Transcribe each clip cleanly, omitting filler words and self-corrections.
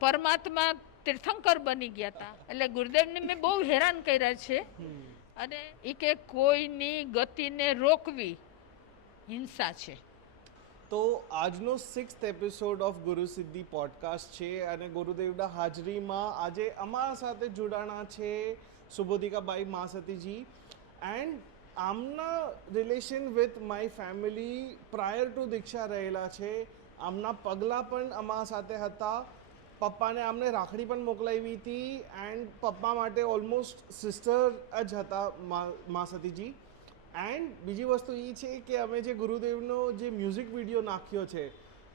પરમાત્મા તીર્થંકર બની ગયા હતા. એટલે ગુરુદેવને મેં બહુ હેરાન કર્યા છે. અને એ કે કોઈની ગતિને રોકવી હિંસા છે. તો આજનો 6th એપિસોડ ઓફ ગુરુ સિદ્ધિ પોડકાસ્ટ છે અને ગુરુદેવના હાજરીમાં આજે અમારા સાથે જોડાણા છે સુબોધિકાબાઈ મહાસતીજી. એન્ડ આમના relation with my family prior to દીક્ષા રહેલા છે. આમના પગલાં પણ અમારા સાથે હતા. પપ્પાને આમને રાખડી પણ મોકલાવી હતી એન્ડ પપ્પા માટે ઓલમોસ્ટ સિસ્ટર જ હતા મહાસતીજી. એન્ડ બીજી વસ્તુ એ છે કે અમે જે ગુરુદેવનો જે મ્યુઝિક વિડીયો નાખ્યો છે,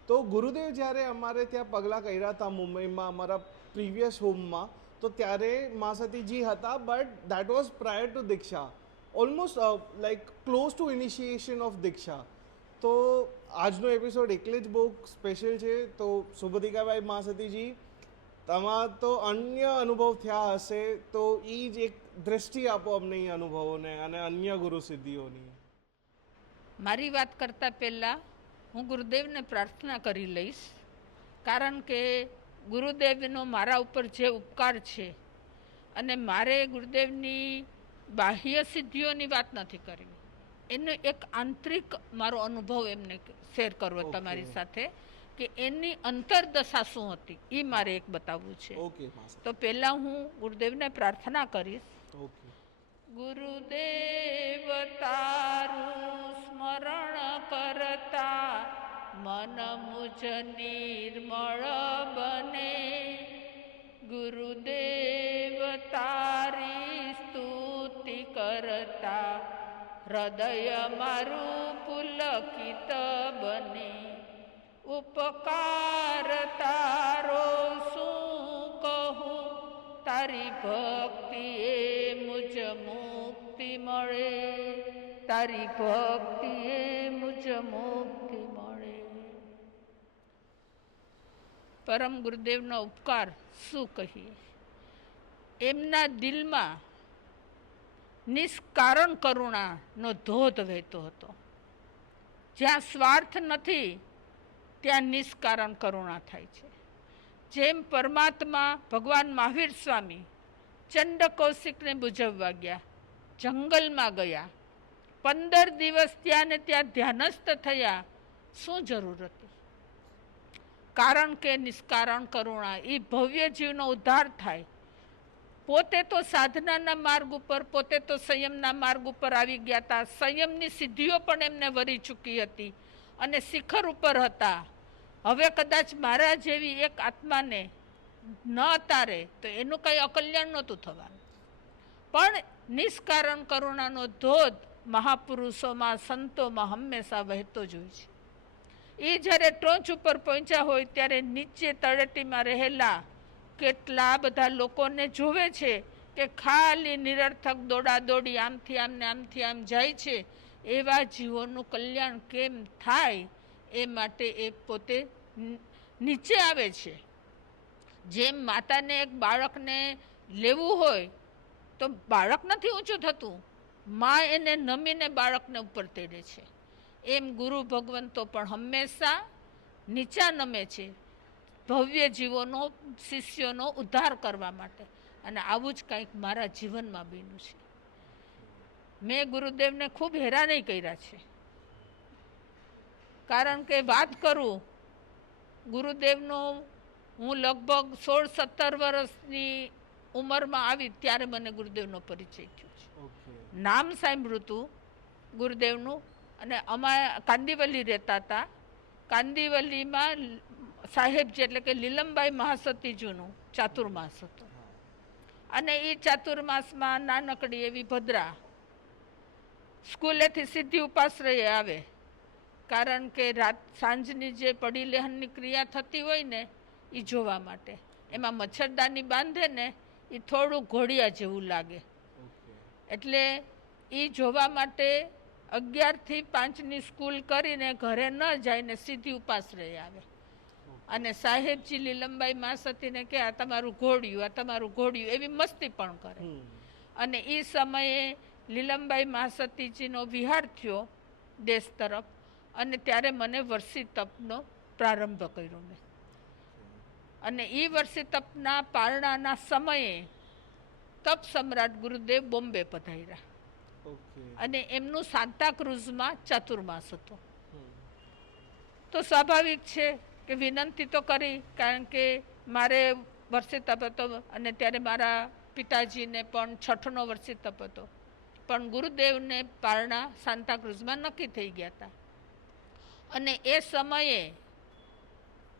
તો ગુરુદેવ જ્યારે અમારે ત્યાં પગલાં કર્યા હતા મુંબઈમાં અમારા પ્રીવિયસ હોમમાં, તો ત્યારે મહાસતીજી હતા, but that was prior to દીક્ષા, almost like close to initiation of દીક્ષા. તો આજનો એપિસોડ એટલે જ બહુ સ્પેશિયલ છે. તો સુબોધિકાબાઈ મહાસતીજી, તમારા તો અન્ય અનુભવ થયા હશે, તો એ જ એક દ્રષ્ટિ આપો અમને એ અનુભવોને અને અન્ય ગુરુ સિદ્ધિઓની. મારી વાત કરતાં પહેલાં હું ગુરુદેવને પ્રાર્થના કરી લઈશ, કારણ કે ગુરુદેવનો મારા ઉપર જે ઉપકાર છે, અને મારે ગુરુદેવની બાહ્ય સિદ્ધિઓની વાત નથી કરવી, એનો એક આંતરિક મારો અનુભવ એમને શેર કરવો તમારી સાથે, કે એની અંતરદશા શું હતી એ મારે એક બતાવવું છે. તો પહેલાં હું ગુરુદેવને પ્રાર્થના કરીશ. ગુરુદેવ તારું સ્મરણ કરતા મન મુજ નિર્મળ બને, ગુરુદેવ તારી સ્તુતિ કરતા હૃદય મારું પુલકિત બને. ઉપકાર તારો શું કહું, તારી ભક્તિ એ મુજ મુક્તિ મળે, તારી ભક્તિ એ મુજ મુક્તિ મળે. પરમ ગુરુદેવનો ઉપકાર શું કહીએ. એમના દિલમાં નિષ્કારણ કરુણાનો ધોધ વહેતો હતો. જ્યાં સ્વાર્થ નથી ત્યાં નિષ્કારણ કરુણા થાય છે. જેમ પરમાત્મા ભગવાન મહાવીર સ્વામી ચંડ કૌશિકને બુઝવવા ગયા, જંગલમાં ગયા, 15 દિવસ ત્યાં ને ત્યાં ધ્યાનસ્થ થયા. શું જરૂર હતી? કારણ કે નિષ્કારણ કરુણા એ ભવ્ય જીવનો ઉદ્ધાર થાય. પોતે તો સાધનાના માર્ગ ઉપર, પોતે તો સંયમના માર્ગ ઉપર આવી ગયા હતા. સંયમની સિદ્ધિઓ પણ એમને વરી ચૂકી હતી અને શિખર ઉપર હતા. હવે કદાચ મારા જેવી એક આત્માને ન તારે તો એનું કંઈ અકલ્યાણ નહોતું થવાનું. પણ નિષ્કારણ કરુણાનો ધોધ મહાપુરુષોમાં, સંતોમાં હંમેશા વહેતો જ હોય છે. એ જ્યારે ટોચ ઉપર પહોંચ્યા હોય ત્યારે નીચે તળેટીમાં રહેલા કેટલા બધા લોકોને જોવે છે કે ખાલી નિરર્થક દોડાદોડી આમથી આમ ને આમથી આમ જાય છે. એવા જીવોનું કલ્યાણ કેમ થાય એ માટે એ પોતે નીચે આવે છે. જેમ માતાને એક બાળકને લેવું હોય તો બાળક નથી ઊંચું થતું, મા એને નમીને બાળકને ઉપર તેડે છે. એમ ગુરુ ભગવંતો પણ હંમેશા નીચા નમે છે ભવ્ય જીવોનો, શિષ્યોનો ઉદ્ધાર કરવા માટે. અને આવું જ કંઈક મારા જીવનમાં બન્યું છે. મેં ગુરુદેવને ખૂબ હેરાની કર્યા છે. કારણ કે વાત કરું ગુરુદેવનો, હું લગભગ 16-17 વર્ષની ઉંમરમાં આવી ત્યારે મને ગુરુદેવનો પરિચય થયો છે. નામ સાંભળ્યું હતું ગુરુદેવનું. અને અમારે કાંદીવલી રહેતા હતા. કાંદીવલીમાં સાહેબજી એટલે કે લીલમબાઈ મહાસતીજીનું ચાતુર્માસ હતો. અને એ ચાતુર્માસમાં નાનકડી એવી ભદ્રા સ્કૂલેથી સીધી ઉપાશ્રયે આવે. કારણ કે સાંજની જે પડી લેહનની ક્રિયા થતી હોય ને એ જોવા માટે. એમાં મચ્છરદાની બાંધે ને એ થોડું ઘોડિયા જેવું લાગે. એટલે એ જોવા માટે 11 થી 5ની સ્કૂલ કરીને ઘરે ન જાય ને સીધી ઉપાશ્રયે આવે. અને સાહેબજી લીલમબાઈ મહાસતીને કે આ તમારું ઘોડિયું, આ તમારું ઘોડિયું, એવી મસ્તી પણ કરે. અને એ સમયે લીલમબાઈ મહાસતીજીનો વિહાર થયો દેશ તરફ. અને ત્યારે મને વર્ષી તપનો પ્રારંભ કર્યો મેં. અને એ વર્ષે તપના પારણાના સમયે તપ સમ્રાટ ગુરુદેવ બોમ્બે પધાર્યા ઓકે અને એમનું સાંતાક્રુઝમાં ચાતુર્માસ હતો. તો સ્વાભાવિક છે કે વિનંતી તો કરી, કારણ કે મારે વર્ષે તપ હતો અને ત્યારે મારા પિતાજીને પણ 6ઠનો વર્ષે તપ હતો, પણ ગુરુદેવને પારણા સાંતાક્રુઝમાં નક્કી થઈ ગયા હતા. અને એ સમયે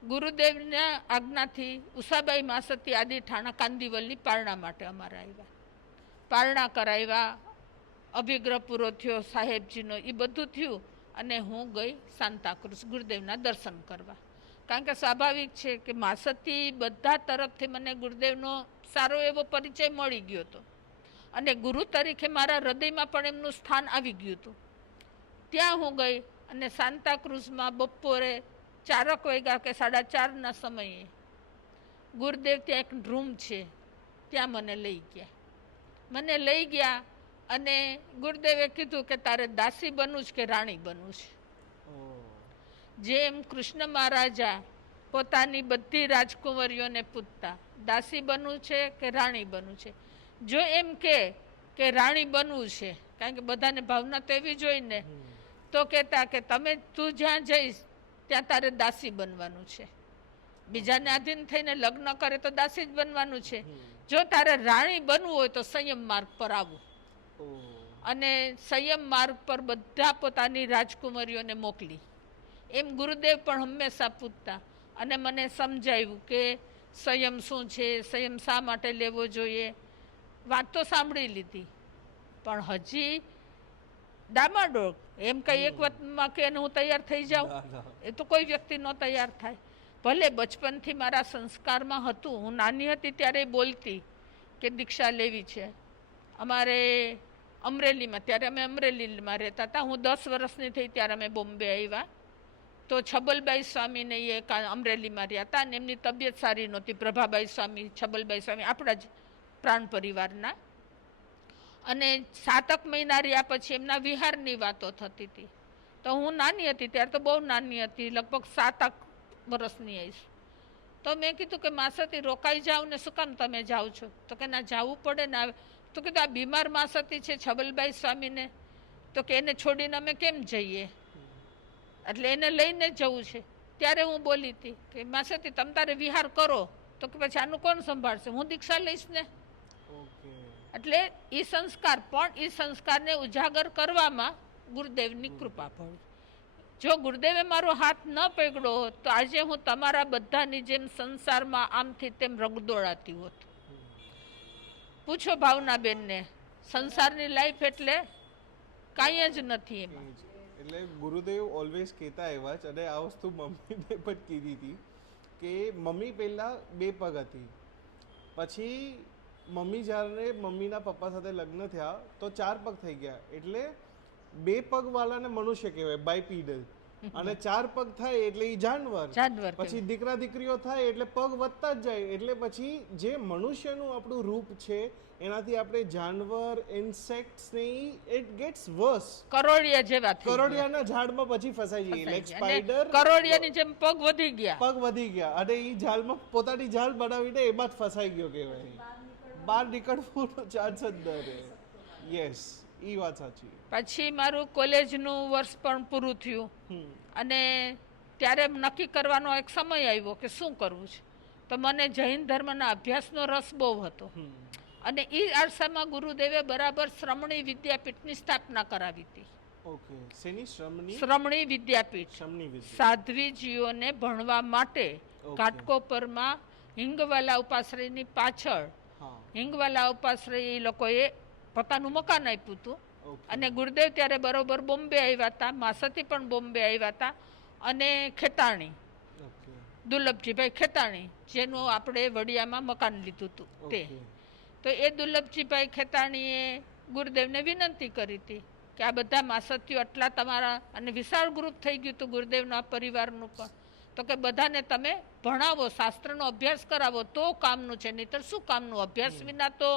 ગુરુદેવના આજ્ઞાથી ઉષાબાઈ માસતી આદિ ઠાણા કાંદીવલની પારણા માટે અમારા આવ્યા. પારણા કરાવ્યા, અભિગ્રહ પૂરો થયો સાહેબજીનો, એ બધું થયું અને હું ગઈ સાંતાક્રુઝ ગુરુદેવના દર્શન કરવા. કારણ કે સ્વાભાવિક છે કે માસતી બધા તરફથી મને ગુરુદેવનો સારો એવો પરિચય મળી ગયો હતો અને ગુરુ તરીકે મારા હૃદયમાં પણ એમનું સ્થાન આવી ગયું હતું. ત્યાં હું ગઈ અને સાંતાક્રુઝમાં બપોરે 4 વાગ્યા કે 4:30ના સમયે ગુરુદેવ ત્યાં એક રૂમ છે ત્યાં મને લઈ ગયા અને ગુરુદેવે કીધું કે તારે દાસી બનવું છે કે રાણી બનવું છે. જેમ કૃષ્ણ મહારાજા પોતાની બધી રાજકુંવરીઓને પૂછતા દાસી બનવું છે કે રાણી બનવું છે, જો એમ કે રાણી બનવું છે, કારણ કે બધાને ભાવના તો એવી જોઈ ને, તો કહેતા કે તું જ્યાં જઈશ ત્યાં તારે દાસી બનવાનું છે. બીજાને આધીન થઈને લગ્ન કરે તો દાસી જ બનવાનું છે. જો તારે રાણી બનવું હોય તો સંયમ માર્ગ પર આવવું. અને સંયમ માર્ગ પર બધા પોતાની રાજકુમારીઓને મોકલી. એમ ગુરુદેવ પણ હંમેશા પૂછતા અને મને સમજાવ્યું કે સંયમ શું છે, સંયમ શા માટે લેવો જોઈએ. વાત તો સાંભળી લીધી, પણ હજી ડામાડોળ એમ કઈ એક વખતમાં કે હું તૈયાર થઈ જાઉં, એ તો કોઈ વ્યક્તિ ન તૈયાર થાય. ભલે બચપનથી મારા સંસ્કારમાં હતું, હું નાની હતી ત્યારે બોલતી કે દીક્ષા લેવી છે. અમારે અમરેલીમાં, ત્યારે અમે અમરેલીમાં રહેતા હતા, હું 10 વર્ષની થઈ ત્યારે અમે બોમ્બે આવ્યા. તો છબલબાઈ સ્વામીને એ અમરેલીમાં રહ્યા હતા અને એમની તબિયત સારી નહોતી. પ્રભાબાઈ સ્વામી, છબલબાઈ સ્વામી આપણા જ પ્રાણ પરિવારના. અને 7 મહિના રહ્યા પછી એમના વિહારની વાતો થતી હતી. તો હું નાની હતી ત્યારે, તો બહુ નાની હતી, લગભગ 7 વર્ષની આવીશ. તો મેં કીધું કે માસતી રોકાઈ જાઉં ને, શું કામ તમે જાઓ છો? તો કે ના, જવું પડે ને. તો કીધું આ બીમાર માસતી છે છબલબાઈ સ્વામીને, તો કે એને છોડીને અમે કેમ જઈએ, એટલે એને લઈને જવું છે. ત્યારે હું બોલી હતી કે માસતી તમે તારે વિહાર કરો, તો કે પછી આનું કોણ સંભાળશે, હું દીક્ષા લઈશ ને. એટલે એ સંસ્કાર, પણ એ સંસ્કારને ઉજાગર કરવામાં ગુરુદેવની કૃપા પડી. જો ગુરુદેવે મારો હાથ ન પકડ્યો હોત તો આજે હું તમારા બધાની જેમ સંસારમાં આમથી તેમ રગદોળાતી હોત. પૂછો ભાવનાબેનને, સંસારની લાઈફ એટલે કાંઈ જ નથી એમાં. એટલે ગુરુદેવ ઓલવેઝ કહેતા એવા જ, અને આ વસ્તુ મમ્મીને પણ કીધી હતી કે મમ્મી પહેલાં 2 પગ હતી, પછી મમ્મી જ્યારે મમ્મીના પપ્પા સાથે લગ્ન થયા તો 4 પગ થઈ ગયા. એટલે 2 પગવાળાને મનુષ્ય કહેવાય, બાયપીડલ, અને 4 પગ થાય એટલે એ જાનવર. પછી દીકરા દીકરીઓ થાય એટલે પગ વધતા જ જાય. એટલે પછી જે મનુષ્યનું આપણું રૂપ છે એનાથી આપણે જાનવર, ઇન્સેક્ટ્સ ને ઇટ ગેટ્સ વર્સ. કરોડિયા જેવા, કરોડિયાના ઝાડમાં પછી ફસાઈ જઈએ, લાઈક સ્પાઈડર. કરોડિયાની જેમ પગ વધી ગયા અને એ ઝાડમાં પોતાની ઝાડ બનાવીને એમાં જ ફસાઈ ગયો કહેવાય. બહાર નીકળવાનો ચાન્સ જ ન રહે. યસ, એ વાત સાચી. પછી મારું કોલેજનું વર્ષ પણ પૂરું થયું અને ત્યારે નક્કી કરવાનો એક સમય આવ્યો કે શું કરવું છે. તો મને જૈન ધર્મના અભ્યાસનો રસ બહુ હતો અને એ અરસામાં ગુરુદેવે બરાબર શ્રમણી વિદ્યાપીઠની સ્થાપના કરાવી હતી. શ્રમણી વિદ્યાપીઠ સાધ્વીજીઓને ભણવા માટે ઘાટકોપરમાં હિંગવાલા ઉપાશ્રયની પાછળ હિંગવાલા ઉપાશ્રય એ લોકોએ પોતાનું મકાન આપ્યું હતું. અને ગુરુદેવ ત્યારે બરોબર બોમ્બે આવ્યા હતા, માસતી પણ બોમ્બે આવ્યા હતા, અને ખેતાણી દુર્લભજીભાઈ ખેતાણી, જેનું આપણે વડિયામાં મકાન લીધું હતું તે. તો એ દુર્લભજીભાઈ ખેતાણીએ ગુરુદેવને વિનંતી કરી હતી કે આ બધા માસતીઓ આટલા તમારા, અને વિશાળ ગ્રુપ થઈ ગયું હતું ગુરુદેવના પરિવારનું પણ, તો કે બધાને તમે ભણાવો, શાસ્ત્રનો અભ્યાસ કરાવો તો કામનું છે, નહીંતર શું કામનું, અભ્યાસ વિના તો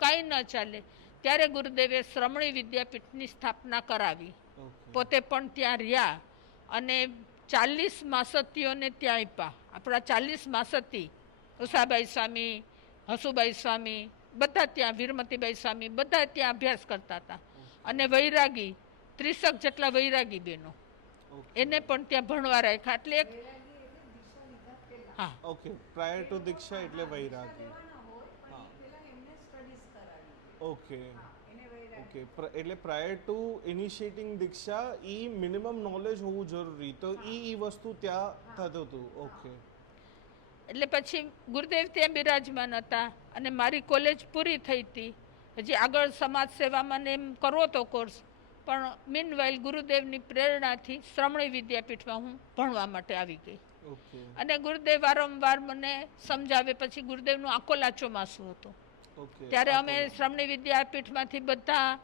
કાંઈ ન ચાલે. ત્યારે ગુરુદેવે શ્રમણી વિદ્યાપીઠની સ્થાપના કરાવી, પોતે પણ ત્યાં રહ્યા અને 40 માસતીઓને ત્યાં આપ્યા. આપણા 40 માસતી ઉષાબાઈ સ્વામી, હસુબાઈ સ્વામી, બધા ત્યાં, વીરમતીબાઈ સ્વામી, બધા ત્યાં અભ્યાસ કરતા હતા. અને વૈરાગી 30 જેટલા વૈરાગી બહેનો એને પણ ત્યાં ભણવા રાખ્યા. એટલે એક હા ઓકે, પ્રાયર ટુ દીક્ષા એટલે વૈરાગી. ઓકે ઓકે, એટલે પ્રાયર ટુ ઇનિશિએટિંગ દીક્ષા ઈ મિનિમમ નોલેજ હોવું જરૂરી, તો ઈ વસ્તુ ત્યાં થતું હતું. ઓકે, એટલે પછી ગુરુદેવ ત્યાં બિરાજમાન હતા અને મારી કોલેજ પૂરી થઈ હતી. હજી આગળ સમાજ સેવામાં ને એમ કરવો તો કોર્સ, પણ મીનવાઇલ ગુરુદેવની પ્રેરણાથી શ્રમણી વિદ્યાપીઠમાં હું ભણવા માટે આવી ગઈ. ઓકે, અને ગુરુદેવ વારંવાર મને સમજાવે. પછી ગુરુદેવનું આકોલા ચોમાસું હતું, ઓકે. ત્યારે અમે શ્રમણી વિદ્યાપીઠમાંથી બધા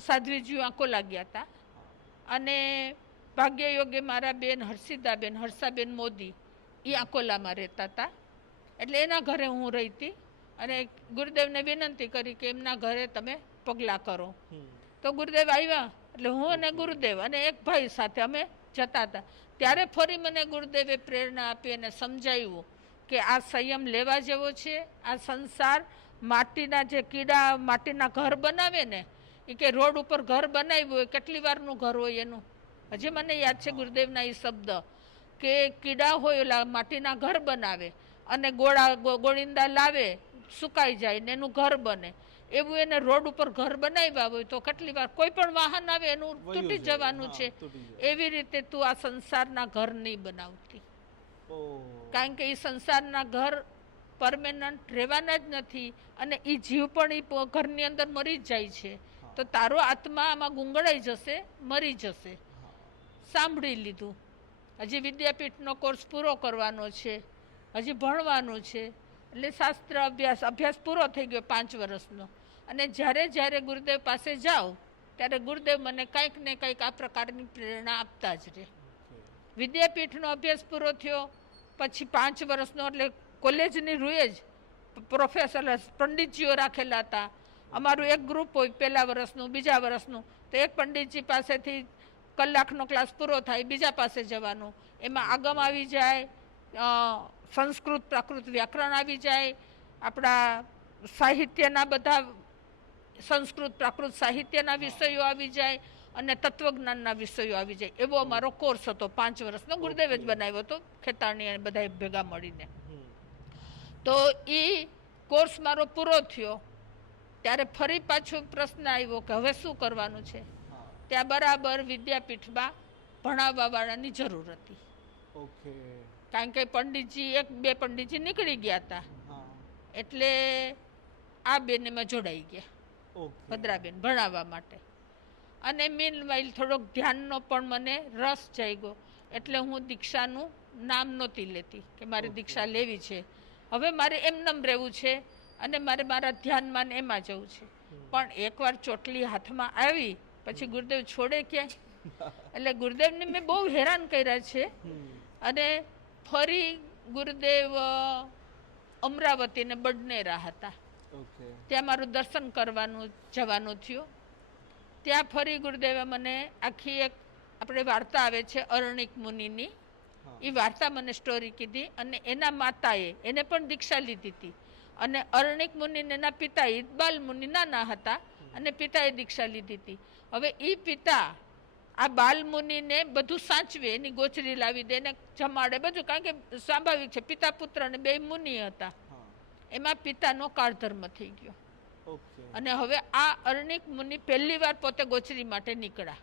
સાધ્વીજીઓ આકોલા ગયા હતા. અને ભાગ્યયોગે મારા બેન હર્ષિદાબેન, હર્ષાબેન મોદી, એ આકોલામાં રહેતા હતા. એટલે એના ઘરે હું રહી હતી. અને ગુરુદેવને વિનંતી કરી કે એમના ઘરે તમે પગલાં કરો. તો ગુરુદેવ આવ્યા. એટલે હું અને ગુરુદેવ અને એક ભાઈ સાથે અમે જતા હતા. ત્યારે ફરી મને ગુરુદેવે પ્રેરણા આપી અને સમજાવ્યું કે આ સંયમ લેવા જેવો છે. આ સંસાર માટીના જે કીડા માટીના ઘર બનાવે ને, એ કે રોડ ઉપર ઘર બનાવ્યું હોય, કેટલી વારનું ઘર હોય એનું. હજી મને યાદ છે ગુરુદેવના એ શબ્દ કે કીડા હોય ઓલા માટીના ઘર બનાવે અને ગોળીંદા લાવે, સુકાઈ જાય ને એનું ઘર બને. એવું એને રોડ ઉપર ઘર બનાવ્યા હોય તો કેટલી વાર કોઈ પણ વાહન આવે એનું તૂટી જવાનું છે. એવી રીતે તું આ સંસારના ઘર નહીં બનાવતી, કારણ કે એ સંસારના ઘર પરમેનન્ટ રહેવાના જ નથી. અને એ જીવ પણ એ ઘરની અંદર મરી જ જાય છે. તો તારો આત્મા આમાં ગુંગળાઈ જશે, મરી જશે. સાંભળી લીધું. હજી વિદ્યાપીઠનો કોર્સ પૂરો કરવાનો છે, હજી ભણવાનું છે. એટલે શાસ્ત્ર અભ્યાસ પૂરો થઈ ગયો 5 વર્ષનો. અને જ્યારે જ્યારે ગુરુદેવ પાસે જાઉં ત્યારે ગુરુદેવ મને કંઈક ને કંઈક આ પ્રકારની પ્રેરણા આપતા જ રહે. વિદ્યાપીઠનો અભ્યાસ પૂરો થયો પછી 5 વર્ષનો, એટલે કોલેજની રૂએ જ પ્રોફેસર પંડિતજીઓ રાખેલા હતા. અમારું એક ગ્રુપ હોય, પહેલા વર્ષનું, બીજા વર્ષનું. તો એક પંડિતજી પાસેથી કલાકનો ક્લાસ પૂરો થાય, બીજા પાસે જવાનું. એમાં આગમ આવી જાય, સંસ્કૃત પ્રાકૃત વ્યાકરણ આવી જાય, આપણા સાહિત્યના બધા સંસ્કૃત પ્રાકૃત સાહિત્યના વિષયો આવી જાય અને તત્વજ્ઞાનના વિષયો આવી જાય. એવો અમારો કોર્સ હતો 5 વર્ષનો. ગુરુદેવે જ બનાવ્યો હતો, ખેતાણી અને બધા ભેગા મળીને. તો એ કોર્સ મારો પૂરો થયો ત્યારે ફરી પાછો પ્રશ્ન આવ્યો કે હવે શું કરવાનું છે. ત્યાં બરાબર વિદ્યાપીઠમાં ભણાવવાવાળાની જરૂર હતી. કારણ કે પંડિતજી 1-2 પંડિતજી નીકળી ગયા હતા. એટલે આ બેન એમાં જોડાઈ ગયા, ભદ્રાબેન, ભણાવવા માટે. અને મીનવાઇલ થોડોક ધ્યાનનો પણ મને રસ જાગ્યો. એટલે હું દીક્ષાનું નામ નહોતી લેતી કે મારે દીક્ષા લેવી છે, હવે મારે એમનેમ રહેવું છે અને મારે મારા ધ્યાનમાં ને એમાં જવું છે. પણ એકવાર ચોટલી હાથમાં આવી પછી ગુરુદેવ છોડે ક્યાંય. એટલે ગુરુદેવને મેં બહુ હેરાન કર્યા છે. અને ફરી ગુરુદેવ અમરાવતીને બડનેરા હતા, ત્યાં મારું દર્શન કરવાનું જવાનું થયું. ત્યાં ફરી ગુરુદેવે મને આખી એક આપણે વાર્તા આવે છે અરણિક મુનિની, એ વાર્તા મને સ્ટોરી કીધી. અને એના માતાએ એને પણ દીક્ષા લીધી હતી. અને અરણિક મુનિને એના પિતા ઇકબાલ મુનિ નાના હતા અને પિતાએ દીક્ષા લીધી હતી. હવે એ પિતા આ બાલમુનિને બધું સાચવે, એની ગોચરી લાવી દે, એને જમાડે, બધું. કારણ કે સ્વાભાવિક છે, પિતા પુત્ર ને 2 મુનિ હતા. એમાં પિતાનો કાળધર્મ થઈ ગયો. અને હવે આ અરણિક મુનિ પહેલી વાર પોતે ગોચરી માટે નીકળ્યા.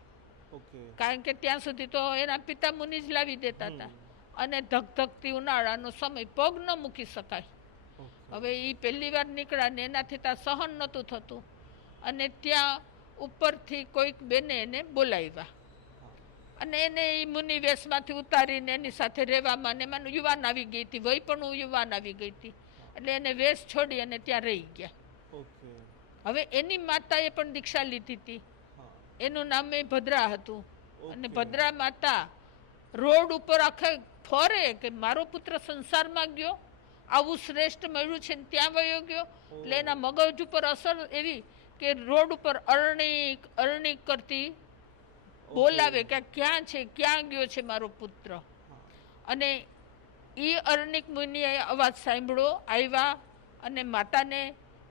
કારણ કે ત્યાં સુધી તો એના પિતા મુનિ જ લાવી દેતા હતા. અને ધગધગતી ઉનાળાનો સમય, પગ ન મૂકી શકાય. હવે એ પહેલી વાર નીકળ્યા ને એનાથી ત્યાં સહન નહોતું થતું. અને ત્યાં ઉપરથી કોઈક બેને એને બોલાવ્યા અને એને એ મુનિ વેશમાંથી ઉતારીને એની સાથે રહેવામાં, ને એમાં યુવાન આવી ગઈ હતી, વય પણ યુવાન આવી ગઈ હતી. એટલે એને વેશ છોડી અને ત્યાં રહી ગયા. હવે એની માતાએ પણ દીક્ષા લીધી હતી, એનું નામ ભદ્રા હતું. અને ભદ્રા માતા રોડ ઉપર આખે ફરે કે મારો પુત્ર સંસારમાં ગયો, આવું શ્રેષ્ઠ મળ્યું છે ને ત્યાં વયો ગયો. એટલે એના મગજ ઉપર અસર એવી કે રોડ ઉપર અરણિક અરણિક કરતી બોલાવે કે ક્યાં છે, ક્યાં ગયો છે મારો પુત્ર. અને એ અરણિક મુનિએ અવાજ સાંભળ્યો, આવ્યા અને માતાને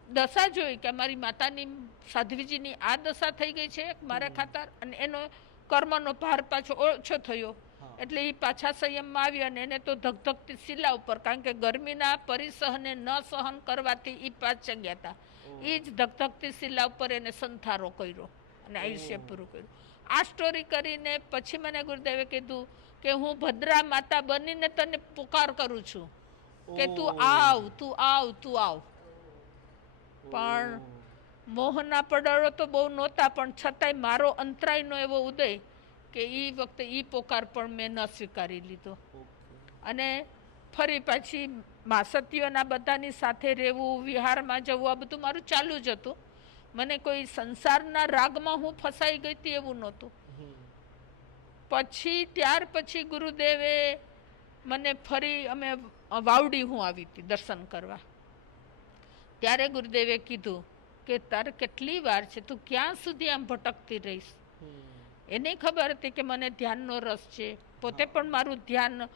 દશા જોઈ કે મારી માતાની સાધ્વીજીની આ દશા થઈ ગઈ છે મારા ખાતર, અને એનો કર્મનો ભાર પાછો ઓછો થયો. એટલે એ પાછા સંયમમાં આવ્યા અને એને તો ધગધગતી શિલા ઉપર, કારણ કે ગરમીના પરિસહને ન સહન કરવાથી એ પાછા ગયા હતા. એ જ ધગધગતી શિલા ઉપર એને સંથારો કર્યો અને આયુષ્ય પૂરું કર્યું. આ સ્ટોરી કરીને પછી મને ગુરુદેવે કીધું કે હું ભદ્રા માતા બનીને તને પુકાર કરું છું કે તું આવ, તું આવ, તું આવ. પણ મોહના પડળો તો બહુ નહોતા, પણ છતાંય મારો અંતરાયનો એવો ઉદય કે એ વખતે એ પોકાર પણ મેં ન સ્વીકારી લીધો. અને ફરી પાછી માસતીઓના બધાની સાથે રહેવું, વિહારમાં જવું, આ બધું મારું ચાલુ જ હતું. મને કોઈ સંસારના રાગમાં હું ફસાઈ ગઈ હતી એવું નહોતું. પછી ત્યાર પછી ગુરુદેવે મને ફરી, અમે વાવડી હું આવી હતી દર્શન કરવા. ત્યારે ગુરુદેવે કીધું કે તારે કેટલી વાર છે, તું ક્યાં સુધી આમ ભટકતી રહીશ. એને ખબર હતી કે મને ધ્યાનનો રસ છે. પોતે પણ મારું ધ્યાન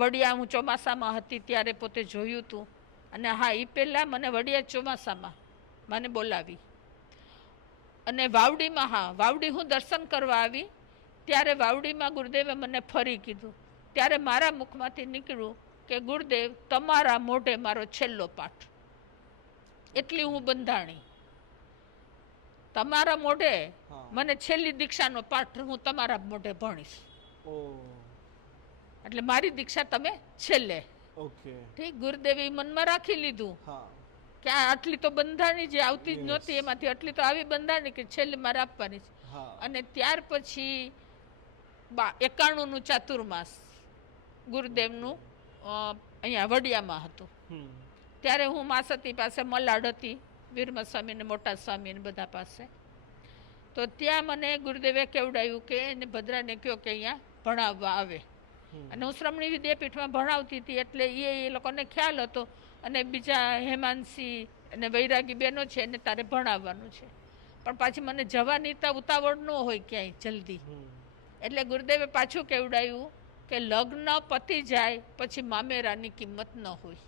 વડિયા, હું ચોમાસામાં હતી ત્યારે પોતે જોયું હતું. અને હા, એ પહેલાં મને વડિયા ચોમાસામાં મને બોલાવી. અને વાવડીમાં, હા વાવડી હું દર્શન કરવા આવી ત્યારે વાવડીમાં ગુરુદેવે મને ફરી કીધું. ત્યારે મારા મુખમાંથી નીકળ્યું કે ગુરુદેવ તમારા મોઢે મારો છેલ્લો પાઠ, એટલી હું બંધાણી. તમારા મોઢે મને છેલ્લી દીક્ષાનો પાઠ હું તમારા મોઢે ભણીશ. એટલે મારી દીક્ષા તમે છેલ્લે. ઠીક, ગુરુદેવે મનમાં રાખી લીધું કે આટલી તો બંધાણી જે આવતી જ નહોતી, એમાંથી આટલી તો આવી બંધાણી કે છેલ્લે મારે આપવાની છે. અને ત્યાર પછી 91નું ચાતુર્માસ ગુરુદેવનું અહીંયા વડિયામાં હતું. ત્યારે હું માસતી પાસે મલાડ હતી, વીરમા સ્વામી ને મોટા સ્વામી ને બધા પાસે. તો ત્યાં મને ગુરુદેવે કેવડાવ્યું કે એને ભદ્રાને કહો કે અહીંયા ભણાવવા આવે. અને હું શ્રમણી વિદ્યાપીઠમાં ભણાવતી હતી એટલે એ લોકોને ખ્યાલ હતો. અને બીજા હેમાંશી અને વૈરાગી બહેનો છે એને તારે ભણાવવાનું છે. પણ પાછી મને જવાની ઉતાવળ ન હોય ક્યાંય જલ્દી. એટલે ગુરુદેવે પાછું કેવડાવ્યું કે લગ્ન પતી જાય પછી મામેરાની કિંમત ન હોય.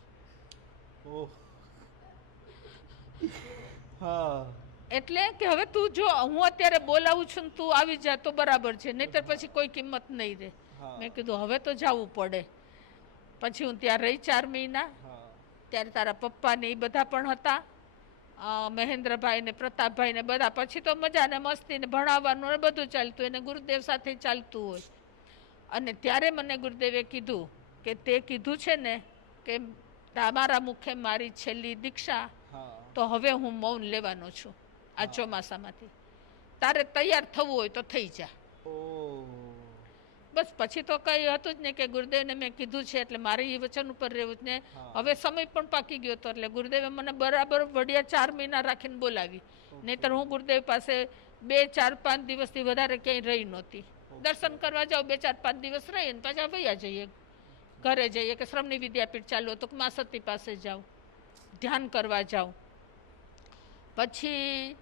એટલે કે હવે તું જો હું અત્યારે બોલાવું છું ને તું આવી જા તો બરાબર છે, નહીતર પછી કોઈ કિંમત નહીં રહે. મેં કીધું હવે તો જવું પડે. પછી હું ત્યાં રહી 4 મહિના. ત્યારે તારા પપ્પા ને એ બધા પણ હતા, મહેન્દ્રભાઈ ને પ્રતાપભાઈ ને બધા. પછી તો મજા ને મસ્તી ને ભણાવવાનું ને બધું ચાલતું, એને ગુરુદેવ સાથે ચાલતું હોય. અને ત્યારે મને ગુરુદેવે કીધું કે તે કીધું છે ને કે તમારા મુખે મારી છેલ્લી દીક્ષા, તો હવે હું મૌન લેવાનો છું આ ચોમાસામાંથી. તારે તૈયાર થવું હોય તો થઈ જા. બસ પછી તો કઈ હતું જ ને કે ગુરુદેવને મેં કીધું છે એટલે મારે એ વચન ઉપર રહેવું જ ને. હવે સમય પણ પાકી ગયો હતો એટલે ગુરુદેવે મને બરાબર વડિયા 4 મહિના રાખીને બોલાવી. નહીતર હું ગુરુદેવ પાસે 2, 4, 5 દિવસથી વધારે ક્યાંય રહી નહોતી. દર્શન કરવા જાઉં 2, 4, 5 દિવસ રહી ને પાછા વયા જઈએ ઘરે. જઈએ કે શ્રમણી વિદ્યાપીઠ ચાલુ તો માસતી પાસે જાઉં, ધ્યાન કરવા જાઉં. પછી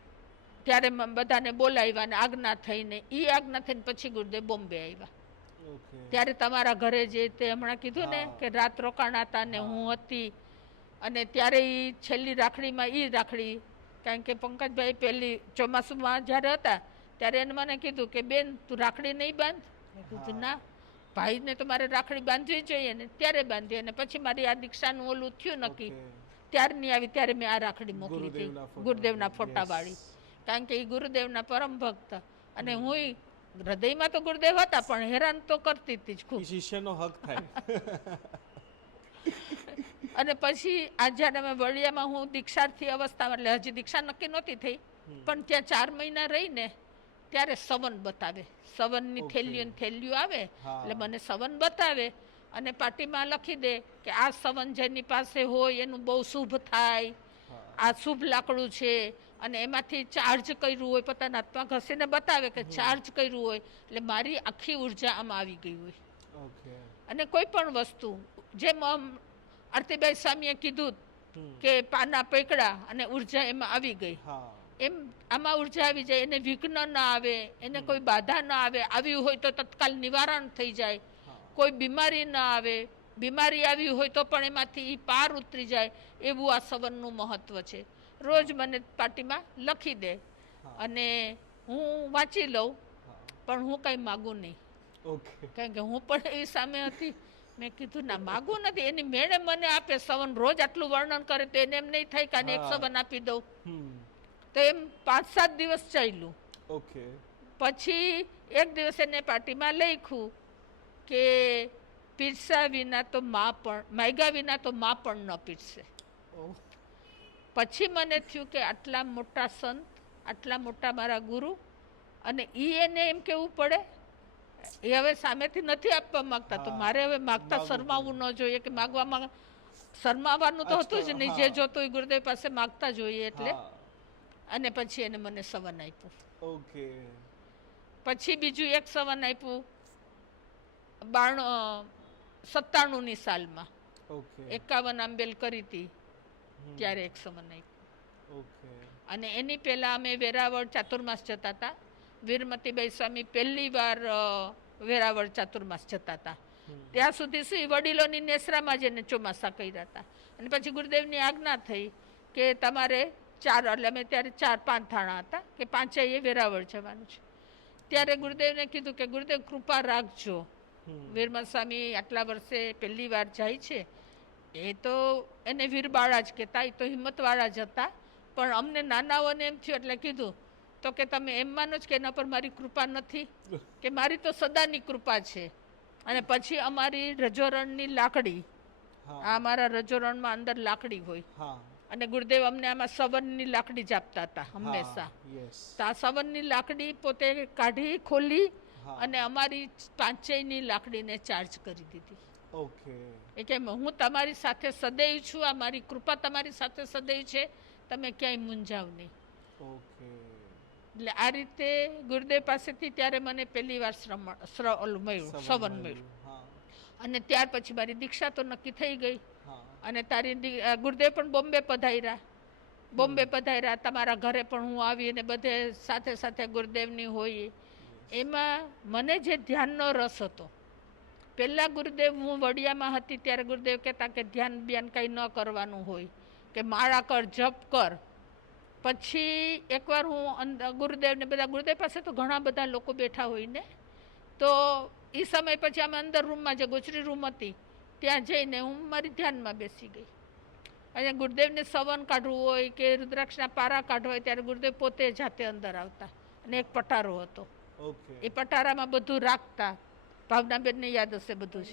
ત્યારે બધાને બોલાવ્યા ને આજ્ઞા થઈને, એ આજ્ઞા થઈને પછી ગુરુદેવ બોમ્બે આવ્યા. ત્યારે તમારા ઘરે જે તે હમણાં કીધું ને કે રાત રોકાણા હતા ને હું હતી. અને ત્યારે એ છેલ્લી રાખડીમાં એ રાખડી, કારણ કે પંકજભાઈ પહેલી ચોમાસુમાં જ્યારે હતા ત્યારે એને મને કીધું કે બેન તું રાખડી નહીં બાંધ. મેં કીધું ના, ભાઈને તો મારે રાખડી બાંધવી જોઈએ ને. ત્યારે બાંધી. અને પછી મારી આ દીક્ષાનું ઓલું થયું નક્કી, ત્યારની આવી ત્યારે મેં આ રાખડી મોકલી હતી ગુરુદેવના ફોટાવાળી. કારણ કે એ ગુરુદેવના પરમ ભક્ત. અને હું હૃદયમાં તો ગુરુદેવ હતા પણ હેરાન તો કરતી હતી જ ખૂબ. શિષ્યનો હક થાય. અને પછી આ જ્યારે અમે વડિયામાં હું દીક્ષાર્થી અવસ્થામાં, એટલે હજી દીક્ષા નક્કી નહોતી થઈ, પણ ત્યાં 4 મહિના રહીને ત્યારે સવન બતાવે. સવનની થેલીઓ આવે એટલે મને સવન બતાવે અને પાટીમાં લખી દે કે આ સવન જેની પાસે હોય એનું બહુ શુભ થાય, આ શુભ લાકડું છે. અને એમાંથી ચાર્જ કર્યું હોય, પોતાના હાથમાં ઘસીને બતાવે કે ચાર્જ કર્યું હોય. એટલે મારી આખી ઉર્જા આમાં આવી ગઈ હોય. અને કોઈ પણ વસ્તુ જેમ આરતીબાઈ સ્વામીએ કીધું કે પાના પકડા અને ઉર્જા એમાં આવી ગઈ, એમ આમાં ઉર્જા આવી જાય. એને વિઘ્ન ના આવે, એને કોઈ બાધા ના આવે. આવી હોય તો તત્કાલ નિવારણ થઈ જાય. કોઈ બીમારી ના આવે, બીમારી આવી હોય તો પણ એમાંથી પાર ઉતરી જાય એવું આ સવનનું મહત્ત્વ છે. રોજ મને પાટીમાં લખી દે અને હું વાંચી લઉં, પણ હું કાંઈ માગું નહીં. ઓકે. કારણ કે હું પણ એવી સામે હતી. મેં કીધું ના, માગું નથી. એની મેળે મને આપે સવન, રોજ આટલું વર્ણન કરે તો એને એમ નહીં થાય કે આને એક સવન આપી દઉં. તો એમ 5-7 દિવસ ચાલ્યું. ઓકે. પછી એક દિવસ એને પાર્ટીમાં લખ્યું કે પીરસા વિના તો મા પણ, માગ્યા વિના તો મા પણ ન પીરસે. પછી મને થયું કે આટલા મોટા સંત, આટલા મોટા મારા ગુરુ, અને એને એમ કેવું પડે એ હવે સામેથી નથી આપવા માંગતા, તો મારે હવે માગતા શરમાવવું ન જોઈએ. કે માગવામાં શરમાવાનું તો હતું જ નહીં, જે જોતું એ ગુરુદેવ પાસે માગતા જોઈએ. એટલે અને પછી એને મને સવન આપ્યું. ઓકે. પછી બીજું એક સવન આપ્યું 97ની સાલમાં. ઓકે. 51 આંબેલ કરી હતી ત્યારે એક સવન આપ્યું. ઓકે. અને એની પહેલા અમે વેરાવળ ચાતુર્માસ જતા હતા. વીરમતીબાઈ સ્વામી પહેલી વાર વેરાવળ ચાતુર્માસ જતા હતા. ત્યાં સુધી શું વડીલોની નેસરામાં જ એને ચોમાસા કર્યા હતા. અને પછી ગુરુદેવની આજ્ઞા થઈ કે તમારે 4, એટલે અમે ત્યારે 4-5 થાણા હતા કે 5 વેરાવળ જવાનું છે. ત્યારે ગુરુદેવને કીધું કે ગુરુદેવ કૃપા રાખજો, વીરમત સ્વામી આટલા વર્ષે પહેલી વાર જાય છે. એ તો એને વીરબાળા જ કહેતા, એ તો હિંમતવાળા જ હતા. પણ અમને નાનાઓને એમ થયું એટલે કીધું તો કે તમે એમ માનો જ કે એના પર મારી કૃપા નથી, કે મારી તો સદાની કૃપા છે. અને પછી અમારી રજોરણની લાકડી, આ અમારા રજોરણમાં અંદર લાકડી હોય, અને ગુરુદેવ અમને આમાં સવનની લાકડી જ આપતા હતા હંમેશા. તો આ સવનની લાકડી પોતે કાઢી ખોલી અને અમારી 5ની લાકડીને ચાર્જ કરી દીધી. ઓકે. એ કે હું તમારી સાથે સદૈવ છું, આ મારી કૃપા તમારી સાથે સદૈવ છે, તમે ક્યાંય મૂંઝાવ નહીં. ઓકે. એટલે આ રીતે ગુરુદેવ પાસેથી ત્યારે મને પહેલી વાર સવન મળ્યું. અને ત્યાર પછી મારી દીક્ષા તો નક્કી થઈ ગઈ. અને ગુરુદેવ પણ બોમ્બે પધાર્યા. તમારા ઘરે પણ હું આવી અને બધે સાથે સાથે ગુરુદેવની હોય. એમાં મને જે ધ્યાનનો રસ હતો, પહેલાં ગુરુદેવ, હું વડિયામાં હતી ત્યારે ગુરુદેવ કહેતા કે ધ્યાન બ્યાન કંઈ ન કરવાનું હોય, કે માળા કર, જપ કર. પછી એકવાર હું ગુરુદેવને ગુરુદેવ પાસે તો ઘણા બધા લોકો બેઠા હોય ને, તો એ સમય પછી અમે અંદર રૂમમાં, જે ગોચરી રૂમ હતી ત્યાં જઈને હું મારી ધ્યાનમાં બેસી ગઈ. અને ગુરુદેવને સવન કાઢવું હોય કે રુદ્રાક્ષના પારા કાઢવા હોય ત્યારે ગુરુદેવ પોતે જાતે અંદર આવતા. અને એક પટારો હતો, એ પટારામાં બધું રાખતા. ભાવનાબેનને યાદ હશે બધું જ,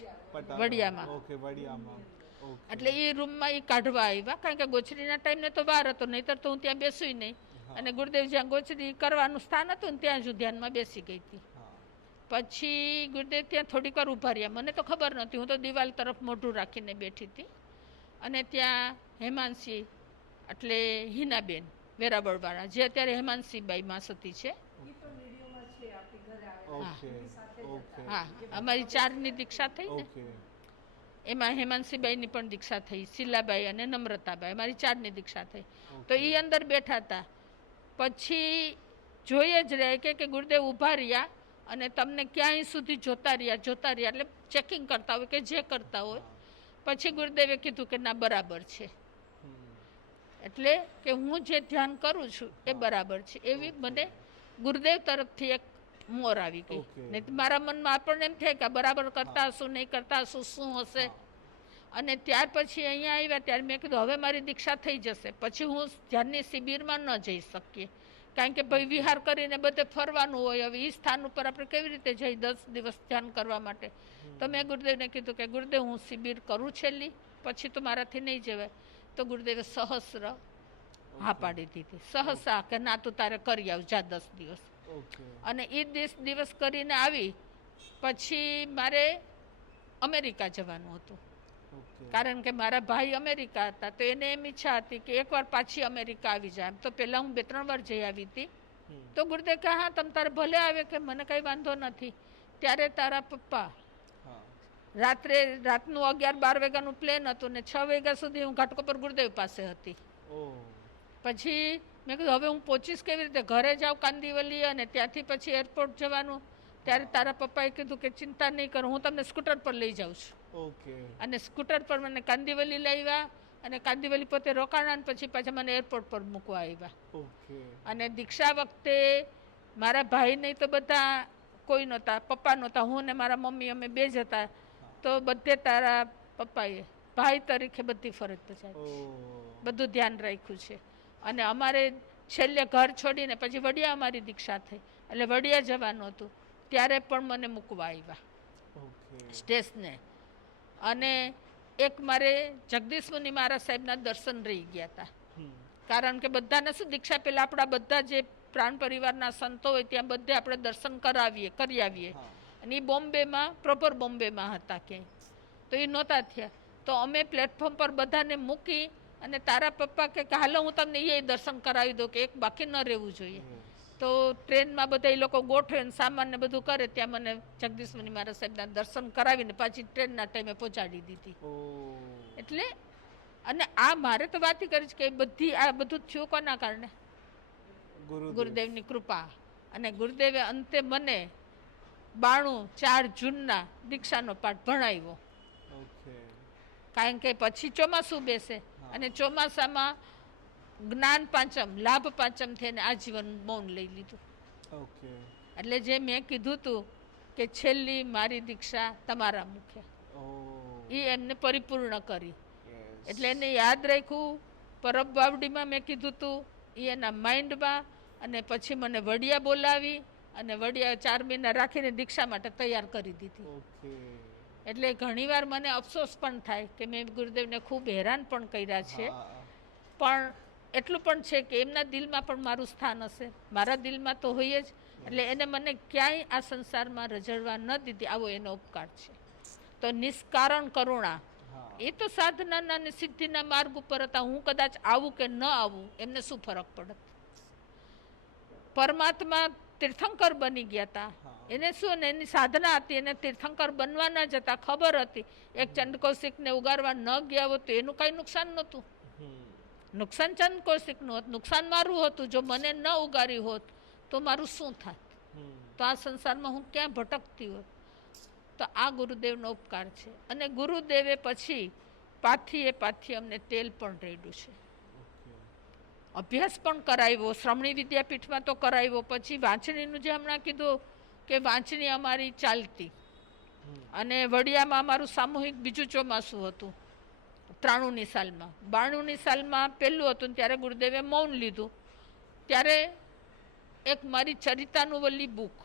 વડિયામાં. એટલે એ રૂમમાં એ કાઢવા આવ્યા, કારણ કે ગોચરીના ટાઈમને તો વાર હતો, નહીંતર તો હું ત્યાં બેસું નહીં. અને ગુરુદેવ જ્યાં ગોચરી કરવાનું સ્થાન હતું ને ત્યાં જ હું ધ્યાનમાં બેસી ગઈ હતી. પછી ગુરુદેવ ત્યાં થોડીક વાર ઊભા રહ્યા. મને તો ખબર નહોતી, હું તો દિવાલ તરફ મોઢું રાખીને બેઠી હતી. અને ત્યાં હેમાંસી, એટલે હિનાબેન વેરાવળવાળા, જે અત્યારે હેમાંસીબાઈ માસતી છે. હા, અમારી 4ની દીક્ષા થઈ ને, એમાં હેમાંસીબાઈની પણ દીક્ષા થઈ, શીલાબાઈ અને નમ્રતાબાઈ, અમારી 4ની દીક્ષા થઈ. તો એ અંદર બેઠા હતા. પછી જોઈએ જ રહે કે ગુરુદેવ ઊભા રહ્યા અને તમને ક્યાંય સુધી જોતા રહ્યા, એટલે ચેકિંગ કરતા હોય કે જે કરતા હોય. પછી ગુરુદેવે કીધું કે ના, બરાબર છે. એટલે કે હું જે ધ્યાન કરું છું એ બરાબર છે, એવી મને ગુરુદેવ તરફથી એક મોર આવી ગઈ. નહીં મારા મનમાં આપણને એમ થાય કે બરાબર કરતા હશું, નહીં કરતા હશું, શું હશે. અને ત્યાર પછી અહીંયા આવ્યા ત્યારે મેં કીધું હવે મારી દીક્ષા થઈ જશે, પછી હું ધ્યાનની શિબિરમાં ન જઈ શકીએ, કારણ કે ભાઈ વિહાર કરીને બધે ફરવાનું હોય. હવે એ સ્થાન ઉપર આપણે કેવી રીતે જઈ 10 દિવસ ધ્યાન કરવા માટે? તો મેં ગુરુદેવને કીધું કે ગુરુદેવ, હું શિબિર કરું છેલ્લી, પછી તો મારાથી નહીં જવાય. તો ગુરુદેવે સહસ્ર હા પાડી દીધી, સહસા, કે ના તું તારે કરી આવ, જા 10 દિવસ. અને એ દિવસ કરીને આવી પછી મારે અમેરિકા જવાનું હતું, કારણ કે મારા ભાઈ અમેરિકા હતા. તો એને એમ ઈચ્છા હતી કે એકવાર પાછી અમેરિકા આવી જાય. એમ તો પહેલાં હું 2-3 વાર જઈ આવી હતી. તો ગુરુદેવ કહે હા તમ તારે ભલે આવે, કે મને કંઈ વાંધો નથી. ત્યારે તારા પપ્પા રાતનું 11-12 વાગ્યાનું પ્લેન હતું ને 6 વાગ્યા સુધી હું ઘાટકોપર ગુરુદેવ પાસે હતી. પછી મેં કીધું હવે હું પહોંચીશ કેવી રીતે? ઘરે જાઉં કાંદીવલી અને ત્યાંથી પછી એરપોર્ટ જવાનું. ત્યારે તારા પપ્પાએ કીધું કે ચિંતા નહીં કરો, હું તમને સ્કૂટર પર લઈ જાઉં છું. ઓકે. અને સ્કૂટર પર મને કાંદીવલી લાવ્યા અને કાંદીવલી પોતે રોકાણા અને પછી પાછા મને એરપોર્ટ પર મૂકવા આવ્યા. ઓકે. અને દીક્ષા વખતે મારા ભાઈ નહીં તો બધા કોઈ નહોતા, પપ્પા નહોતા, હું ને મારા મમ્મી અમે બે જ હતા. તો બધે તારા પપ્પાએ ભાઈ તરીકે બધી ફરજ બજાવી, બધું ધ્યાન રાખ્યું છે. અને અમારે છેલ્લે ઘર છોડીને પછી વડિયા અમારી દીક્ષા થઈ, એટલે વડિયા જવાનું હતું ત્યારે પણ મને મૂકવા આવ્યા સ્ટેશને. અને એક મારે જગદીશ મુનિ મહારાજ સાહેબના દર્શન રહી ગયા હતા, કારણ કે બધાને શું દીક્ષા પહેલાં આપણા બધા જે પ્રાણ પરિવારના સંતો હોય ત્યાં બધે આપણે દર્શન કરી આવીએ. અને એ બોમ્બેમાં પ્રોપર બોમ્બેમાં હતા ક્યાંય, તો એ નહોતા થયા. તો અમે પ્લેટફોર્મ પર બધાને મૂકી અને તારા પપ્પા કે હાલો હું તમને એ દર્શન કરાવી દઉં કે એક બાકી ન રહેવું જોઈએ. તો ટ્રેનમાં બધા એ લોકો ગોઠવે ને સામાન ને બધું કરે, ત્યાં મને જગદીશ મુનિ મહારાજ સાહેબના દર્શન કરાવીને પાછી ટ્રેનના ટાઈમે પહોંચાડી દીધી. એટલે અને આ મારે તો વાત કરી છે કે બધી આ બધું થયું કોના કારણે? ગુરુદેવની કૃપા. અને ગુરુદેવે અંતે મને 4 જૂનના દીક્ષાનો પાઠ ભણાવ્યો. કારણ કે પછી ચોમાસું બેસે અને ચોમાસામાં જ્ઞાન પાંચમ, લાભ પાંચમ થઈને આજીવન મૌન લઈ લીધું. એટલે જે મેં કીધું હતું કે છેલ્લી મારી દીક્ષા તમારા મુખે, એ એમને પરિપૂર્ણ કરી. એટલે એને યાદ રાખ્યું. પરબ બાવડીમાં મેં કીધું હતું, એ એના માઇન્ડમાં. અને પછી મને વડિયા બોલાવી અને વડિયા 4 મહિના રાખીને દીક્ષા માટે તૈયાર કરી દીધી. એટલે ઘણીવાર મને અફસોસ પણ થાય કે મેં ગુરુદેવને ખૂબ હેરાન પણ કર્યા છે, પણ એટલું પણ છે કે એમના દિલમાં પણ મારું સ્થાન હશે, મારા દિલમાં તો હોય જ. એટલે એને મને ક્યાંય આ સંસારમાં રજળવા ન દીધી, આવો એનો ઉપકાર છે. તો નિષ્કારણ કરુણા, એ તો સાધનાના અને સિદ્ધિના માર્ગ ઉપર હતા. હું કદાચ આવું કે ન આવું એમને શું ફરક પડત? પરમાત્મા તીર્થંકર બની ગયા હતા, એને શું ને એની સાધના હતી, એને તીર્થંકર બનવાના જ હતા, ખબર હતી. એક ચંદ્રકૌશિકને ઉગારવા ન ગયા હોત તો એનું કાંઈ નુકસાન નહોતું. નુકસાન ચંદ્રકૌશિકનું હતું, નુકસાન મારું હતું. જો મને ન ઉગારી હોત તો મારું શું થાત? તો આ સંસારમાં હું ક્યાં ભટકતી હોત? તો આ ગુરુદેવનો ઉપકાર છે. અને ગુરુદેવે પછી પાથીએ અમને તેલ પણ રેડ્યું છે, અભ્યાસ પણ કરાવ્યો. શ્રમણી વિદ્યાપીઠમાં તો કરાવ્યો. પછી વાંચણીનું જે હમણાં કીધું કે વાંચણી અમારી ચાલતી. અને વડિયામાં અમારું સામૂહિક બીજું ચોમાસું હતું 93ની સાલમાં. 92ની સાલમાં પહેલું હતું ત્યારે ગુરુદેવે મૌન લીધું. ત્યારે એક મારી ચરિતાનુવલ્લી બુક,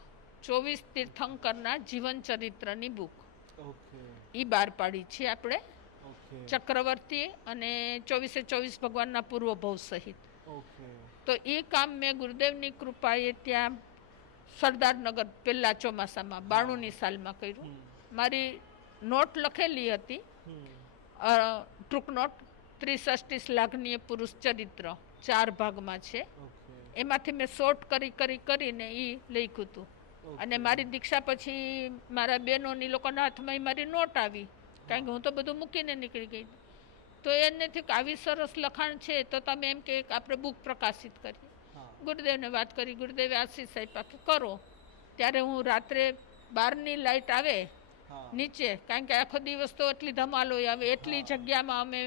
24 તીર્થંકરના જીવન ચરિત્રની બુક, એ બહાર પાડી છે આપણે ચક્રવર્તી અને 24/24 ભગવાનના પૂર્વ ભવ સહિત. તો એ કામ મેં ગુરુદેવની કૃપાએ ત્યાં સરદારનગર પહેલા ચોમાસામાં 92ની સાલમાં કર્યું. મારી નોટ લખેલી હતી, ટ્રુક નોટ, 63 શ્લાઘનીય પુરુષ ચરિત્ર 4 ભાગમાં છે. એમાંથી મેં શોર્ટ કરીને એ લખ્યું હતું. અને મારી દીક્ષા પછી મારા બહેનોની લોકોના હાથમાં મારી નોટ આવી, કારણ કે હું તો બધું મૂકીને નીકળી ગઈ. તો એને થયું કે આવી સરસ લખાણ છે તો તમે એમ કે આપણે બુક પ્રકાશિત કરીએ. ગુરુદેવને વાત કરી, ગુરુદેવે આશીષ આપ્યા કે કરો. ત્યારે હું રાત્રે 12ની લાઇટ આવે નીચે, કારણ કે આખો દિવસ તો એટલી ધમાલો આવે, એટલી જગ્યામાં અમે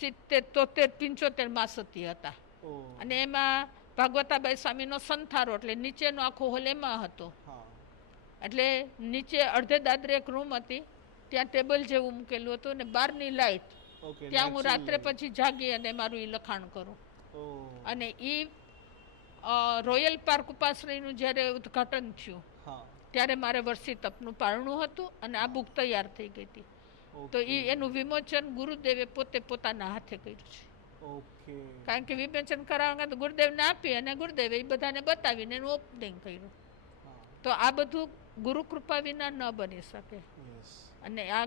70, 73, 75 માસતી હતા. અને એમાં ભાગવતાબાઈ સ્વામીનો સંથારો, એટલે નીચેનો આખો હોલ એમાં હતો. એટલે નીચે અડધે દાદરે એક રૂમ હતી, ત્યાં ટેબલ જેવું મૂકેલું હતું અને 12ની લાઇટ, ત્યાં હું રાત્રે પછી જાગી અને મારું એ લખાણ કરું. અને એ રોયલ પાર્ક ઉપાશ્રયનું જ્યારે ઉદ્ઘાટન થયું ત્યારે મારે વર્ષી તપનું પારણું હતું અને આ બુક તૈયાર થઈ ગઈ હતી. તો એનું વિમોચન ગુરુદેવે પોતાના હાથે કર્યું છે. કારણ કે વિમોચન કરાવવા તો ગુરુદેવને આપી અને ગુરુદેવે એ બધાને બતાવીને એનું ઓપનિંગ કર્યું. તો આ બધું ગુરુ કૃપા વિના ન બની શકે. અને આ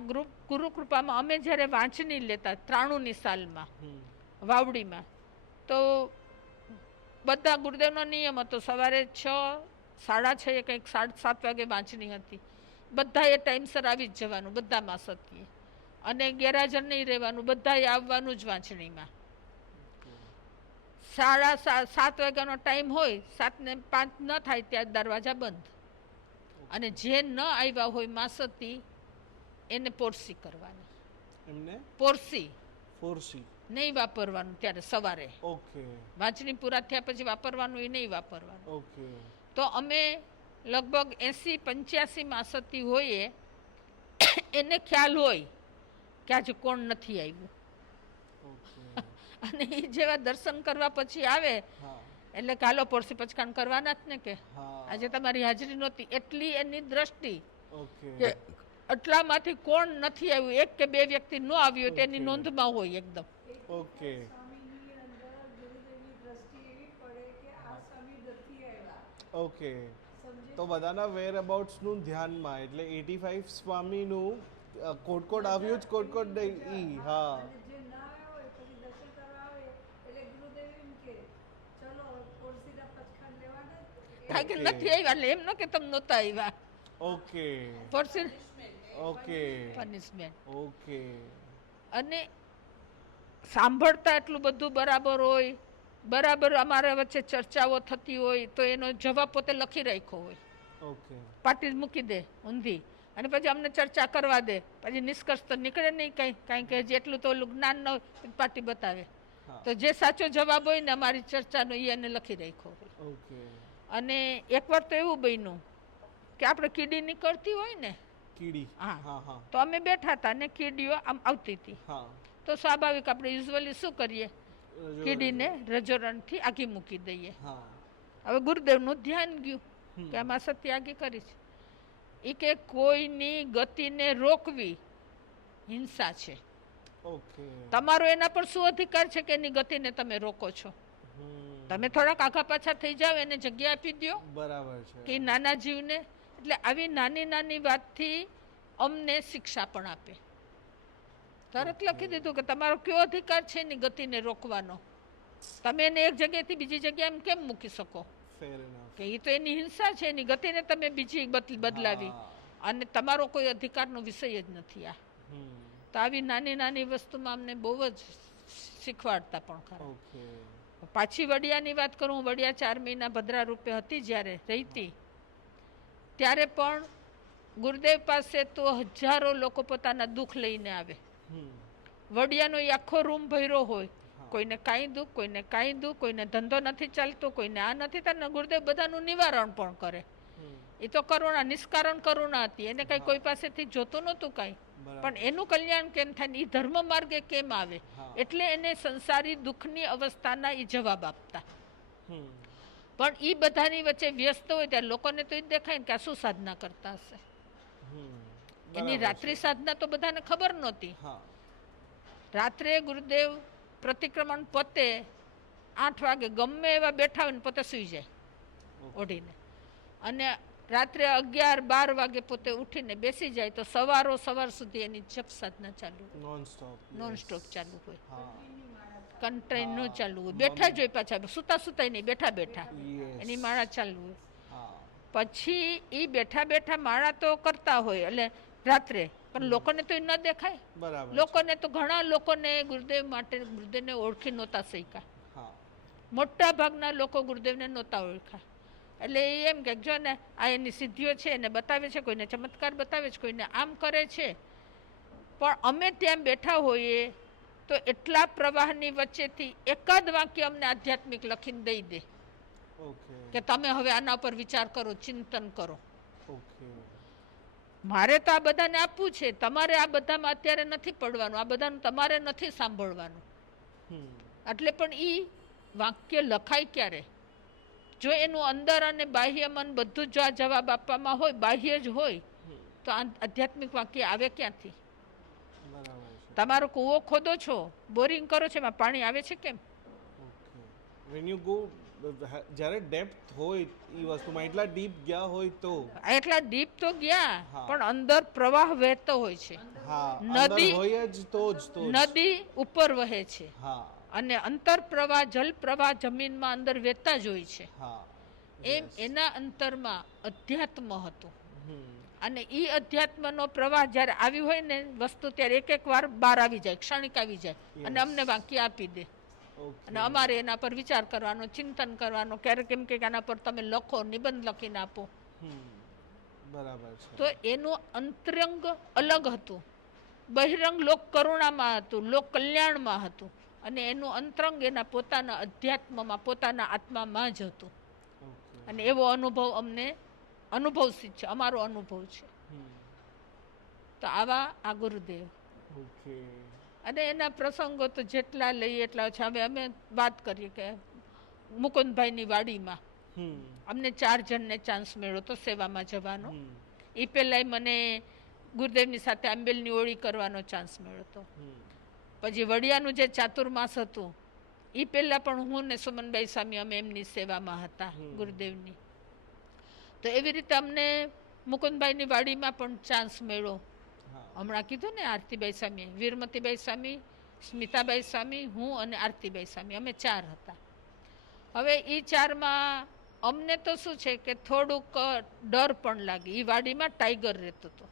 ગુરુ કૃપામાં અમે જ્યારે વાંચણી લેતા 93ની સાલમાં વાવડીમાં, તો બધા ગુરુદેવનો નિયમ હતો સવારે 6, 6:30 કંઈક 7:30 વાગે વાંચણી હતી. બધાએ ટાઈમસર આવી જ જવાનું, બધામાં સત્ય, અને ગેરહાજર નહીં રહેવાનું, બધાએ આવવાનું જ વાંચણીમાં. 7:30 વાગ્યાનો ટાઈમ હોય, 7:05 ન થાય ત્યાં દરવાજા બંધ. અને જે ન આવ્યા હોય માસતી એને પોરસી કરવાની. એમને પોરસી ફોરસી. નહીં વાપરવાનું ત્યારે સવારે, ઓકે વાંચણી પૂરા થયા પછી વાપરવાનું એ નહીં વાપરવાનું. ઓકે તો અમે લગભગ 80-85 માસતી હોઈએ એને ખ્યાલ હોય કે આજે કોણ નથી આવ્યું. ઓકે અને એ જેવા દર્શન કરવા પછી આવે હા એટલે કાલો પોરસી પચકાણ કરવાના જ ને કે હા આજે તમારી હાજરી નહોતી. એટલી એની દ્રષ્ટિ ઓકે કે આટલામાંથી કોણ નથી આવ્યું, એક કે બે વ્યક્તિ ન આવ્યું હોય તેની Okay. નોંધમાં હોય એકદમ. ઓકે ઓકે તો બધાના વેર અબાઉટ્સનું ધ્યાનમાં એટલે 85 સ્વામીનું કોટકોટ આવ્યું જ કોટકોટ ઈ હા કારણ કે Okay. નથી આવ્યા એટલે એમ ન કે તમે નહોતા આવ્યા. ઓકે પોરસી ઓકે પનિશમેન્ટ. ઓકે અને સાંભળતા એટલું બધું બરાબર હોય, બરાબર અમારા વચ્ચે ચર્ચાઓ થતી હોય તો એનો જવાબ પોતે લખી રાખ્યો હોય, ઓકે પાટી જ મૂકી દે ઊંધી, અને પછી અમને ચર્ચા કરવા દે. પછી નિષ્કર્ષ તો નીકળે નહીં કંઈ, કારણ કે જેટલું તો ઓલું જ્ઞાન ન હોય પાટી બતાવે. હા તો જે સાચો જવાબ હોય ને અમારી ચર્ચાનો એ એને લખી રાખ્યો હોય. ઓકે અને એકવાર તો એવું બન્યું કે આપણે કીડી નીકળતી હોય ને, કીડી હા. હા હા તો અમે બેઠા હતા ને કીડીઓ આમ આવતી હતી. હા તો સ્વાભાવિક આપણે યુઝ્યુઅલી શું કરીએ, કીડીને રજોરણથી આગી મૂકી દઈએ. હા હવે ગુરુદેવનું ધ્યાન ગયું હમ. કે આમાં સત્ય આગી કરી છે. એ કે કોઈની ગતિને રોકવી હિંસા છે. ઓકે તમારો એના પર શું અધિકાર છે કે એની ગતિને તમે રોકો છો? હમ. તમે થોડાક આઘા પાછા થઈ જાઓ, એને જગ્યા આપી દો બરાબર કે છે ઈ નાના જીવને. એટલે આવી નાની નાની વાતથી અમને શિક્ષા પણ આપે. તરત લખી દીધું કે તમારો કયો અધિકાર છે એની ગતિને રોકવાનો? તમે એને એક જગ્યાએથી બીજી જગ્યાએ એમ કેમ મૂકી શકો? ફેર ઇનફ કે એ તો એની હિંસા છે, એની ગતિને તમે બીજી બદલાવી, અને તમારો કોઈ અધિકારનો વિષય જ નથી આ. તો આવી નાની નાની વસ્તુમાં અમને બહુ જ શીખવાડતા પણ ખરા. ઓકે પાછી વડિયાની વાત કરું, હું વડિયા 4 મહિના ભદ્રા રૂપે હતી જ્યારે રહીતી, ત્યારે પણ ગુરુદેવ પાસે તો હજારો લોકો પોતાના દુઃખ લઈને આવે. વડિયાનો એ આખો રૂમ ભર્યો હોય, કોઈને કાંઈ દુઃખ, કોઈને કાંઈ દુઃખ, કોઈને ધંધો નથી ચાલતો, કોઈને આ નથી થતું. ગુરુદેવ બધાનું નિવારણ પણ કરે. એ તો કરુણા, નિષ્કારણ કરુણા હતી. એને કઈ કોઈ પાસેથી જોતું નહોતું કાંઈ, પણ એનું કલ્યાણ કેમ થાય ને એ ધર્મ માર્ગે કેમ આવે, એટલે એને સંસારી દુઃખની અવસ્થાના એ જવાબ આપતા. પણ એ બધાની વચ્ચે વ્યસ્ત હોય ત્યારે લોકોને તો એ જ દેખાય ને કે આ શું સાધના કરતા હશે. એની રાત્રિ સાધના તો બધાને ખબર નહોતી. રાત્રે ગુરુદેવ પ્રતિક્રમણ પતે 8 વાગે ગમે એવા બેઠા હોય ને પોતે સૂઈ જાય ઓઢીને, અને રાત્રે 11-12 વાગે પોતે ઉઠીને બેસી જાય તો સવાર સુધી એની જપ સાધના ચાલુ હોય, નોન સ્ટોપ ચાલુ હોય, કંટાઈ ન ચાલુ હોય. બેઠા જ હોય, પાછા સુતા નહીં, બેઠા એની માળા ચાલુ હોય. પછી એ બેઠા માળા તો કરતા હોય એટલે રાત્રે, પણ લોકોને તો એ ન દેખાય. લોકોને તો ઘણા લોકોને ગુરુદેવ માટે ગુરુદેવને ઓળખી નહોતા શક્યા. મોટા ભાગના લોકો ગુરુદેવને નહોતા ઓળખા. એટલે એ એમ કે જો ને આ એની સિદ્ધિઓ છે એને બતાવે છે, કોઈને ચમત્કાર બતાવે છે, કોઈને આમ કરે છે. પણ અમે ત્યાં બેઠા હોઈએ તો એટલા પ્રવાહની વચ્ચેથી એકાદ વાક્ય અમને આધ્યાત્મિક લખીને દઈ દે કે તમે હવે આના પર વિચાર કરો, ચિંતન કરો. મારે તો આ બધાને આપવું છે, તમારે આ બધામાં અત્યારે નથી પડવાનું, આ બધાનું તમારે નથી સાંભળવાનું. એટલે પણ એ વાક્ય લખાય ક્યારે? જો એનું અંદર અને બાહ્ય મન બધું જો આ જવાબ આપવામાં હોય, બાહ્ય જ હોય, તો આધ્યાત્મિક વાક્ય આવે ક્યાંથી? તમારો કૂવો ખોદો છો, બોરિંગ કરો છો, એમાં પાણી આવે છે કેમ? when you go જ્યારે ડેપ્થ હોય એ વસ્તુમાં, એટલા ડીપ ગયા હોય તો, એટલા ડીપ તો ગયા, પણ અંદર પ્રવાહ વહેતો હોય છે. નદી હોય જ તો નદી ઉપર વહે છે, અને અંતર પ્રવાહ, જલ પ્રવાહ જમીનમાં અંદર વહેતા જ હોય છે. એમ એના અંતરમાં અધ્યાત્મ હતું, અને એ અધ્યાત્મનો પ્રવાહ જ્યારે આવી હોય ને વસ્તુ, ત્યારે એક વાર બહાર આવી જાય, ક્ષણિક આવી જાય, અને અમને વાક્ય આપી દે. અને અમારે એના પર વિચાર કરવાનો, ચિંતન કરવાનો. ક્યારેક એમ કે આના પર તમે લખો, નિબંધ લખીને આપો. બરાબર છે. તો એનું અંતરંગ અલગ હતું, બહિરંગ લોક કરુણામાં હતું, લોક કલ્યાણમાં હતું, અને એનું અંતરંગ એના પોતાના અધ્યાત્મમાં, પોતાના આત્મામાં જ હતું. ઓકે. અને એવો અનુભવ અમને અનુભવસિદ્ધ છે, અમારો અનુભવ છે. તો આવા આ ગુરુદેવ. ઓકે. અને એના પ્રસંગો તો જેટલા લઈએ એટલા છે. હવે અમે વાત કરીએ કે મુકુંદભાઈની વાડીમાં અમને 4 જણને ચાન્સ મળ્યો તો સેવામાં જવાનો. એ પહેલાંય મને ગુરુદેવની સાથે આંબેલની ઓળી કરવાનો ચાન્સ મળ્યો હતો. પછી વડિયાનું જે ચાતુર્માસ હતું એ પહેલાં પણ હું ને સુમનભાઈ સ્વામી અમે એમની સેવામાં હતા ગુરુદેવની. તો એવી રીતે અમને મુકુંદભાઈની વાડીમાં પણ ચાન્સ મળ્યો. હમણાં કીધું ને આરતીબાઈ સ્વામી, વીરમતીબાઈ સ્વામી, સ્મિતાબાઈ સ્વામી, હું અને આરતીબાઈ સ્વામી, અમે 4 હતા. હવે એ 4માં અમને તો શું છે કે થોડુંક ડર પણ લાગે. એ વાડીમાં ટાઈગર રહેતો હતો.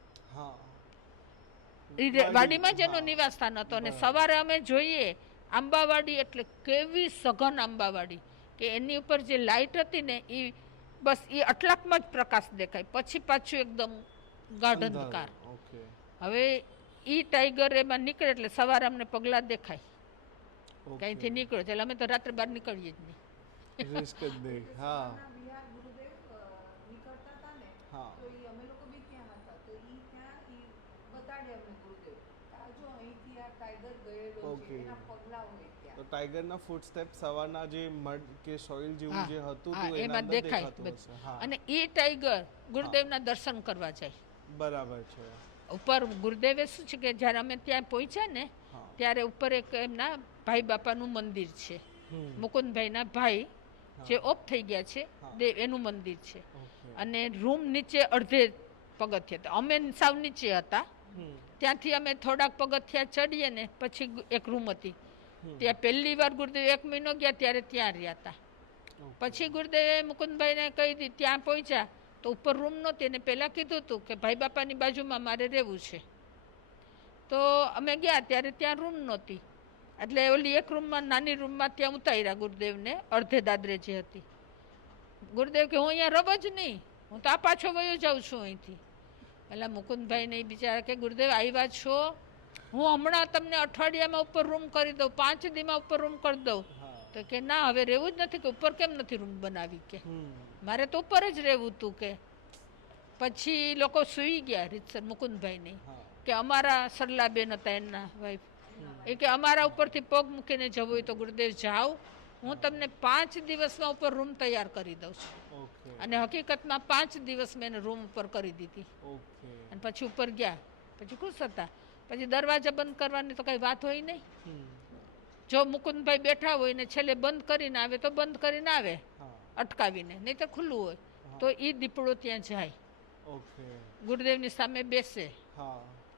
વાડીમાં જ એનો નિવાસ સ્થાન હતો. અને સવારે અમે જોઈએ આંબાવાડી એટલે કેવી સઘન આંબાવાડી કે એની ઉપર જે લાઇટ હતી ને એ બસ એ અટલાકમાં જ પ્રકાશ દેખાય, પછી પાછું એકદમ ગાઢ અંધકાર. હવે એ ટાઈગર એમાં નીકળે એટલે સવારે અમને પગલાં દેખાય ક્યાંયથી નીકળો એટલે અમે તો રાત્રે બહાર નીકળીએ જ નહીં. તો ટાઈગરના ફૂટસ્ટેપ સવારના જે મડ કે સોઇલ જેવું જે હતું તો એમાં દેખાય. અને એ ટાઈગર ગુરુદેવના દર્શન કરવા જાય. બરાબર છે. ઉપર ગુરુદેવે શું છે કે જ્યારે અમે ત્યાં પહોંચ્યા ને ત્યારે ઉપર એક એમના ભાઈ બાપાનું મંદિર છે, મુકુંદભાઈના ભાઈ જે ઓફ થઈ ગયા છે દેવ, એનું મંદિર છે. અને રૂમ નીચે અડધે પગથિયા, અમે સાવ નીચે હતા, ત્યાંથી અમે થોડાક પગથિયા ચડીએ ને પછી એક રૂમ હતી ત્યાં પહેલી વાર ગુરુદેવ 1 મહિનો ગયા ત્યારે ત્યાં રહ્યા હતા. પછી ગુરુદેવે મુકુંદભાઈને કહી દીધી, ત્યાં પહોંચ્યા તો ઉપર રૂમ નહોતી અને પહેલાં કીધું હતું કે ભાઈ બાપાની બાજુમાં મારે રહેવું છે. તો અમે ગયા ત્યારે ત્યાં રૂમ નહોતી એટલે ઓલી એક રૂમમાં, નાની રૂમમાં ત્યાં ઉતાર્યા ગુરુદેવને, અડધે દાદરે જે હતી. ગુરુદેવ કે હું અહીંયા રવ જ નહીં, હું તો આ પાછો વયો જાઉં છું અહીંથી. એટલે મુકુંદભાઈને બિચારા કે ગુરુદેવ આવ્યા છો, હું હમણાં તમને અઠવાડિયામાં ઉપર રૂમ કરી દઉં, 5 દીમાં ઉપર રૂમ કરી દઉં. તો કે ના, હવે રહેવું જ નથી. કે ઉપર કેમ નથી રૂમ બનાવી? કે મારે તો ઉપર જ રહેવું હતું. કે પછી લોકો સૂઈ ગયા રીતસર મુકુંદભાઈને કે અમારા સરલાબેન હતા એમના વાઈફ, એ કે અમારા ઉપરથી પગ મૂકીને જવું હોય તો ગુરુદેવ જાઓ, હું તમને 5 દિવસમાં ઉપર રૂમ તૈયાર કરી દઉં છું. અને હકીકતમાં 5 દિવસ મેં એને રૂમ ઉપર કરી દીધી. અને પછી ઉપર ગયા, પછી ખુશ હતા. પછી દરવાજા બંધ કરવાની તો કઈ વાત હોય નહીં. જો મુકુંદભાઈ બેઠા હોય ને છેલ્લે બંધ કરીને આવે તો બંધ કરીને આવે અટકાવીને, નહીં તો ખુલ્લું હોય તો એ દીપડો ત્યાં જાય, ગુરુદેવની સામે બેસે.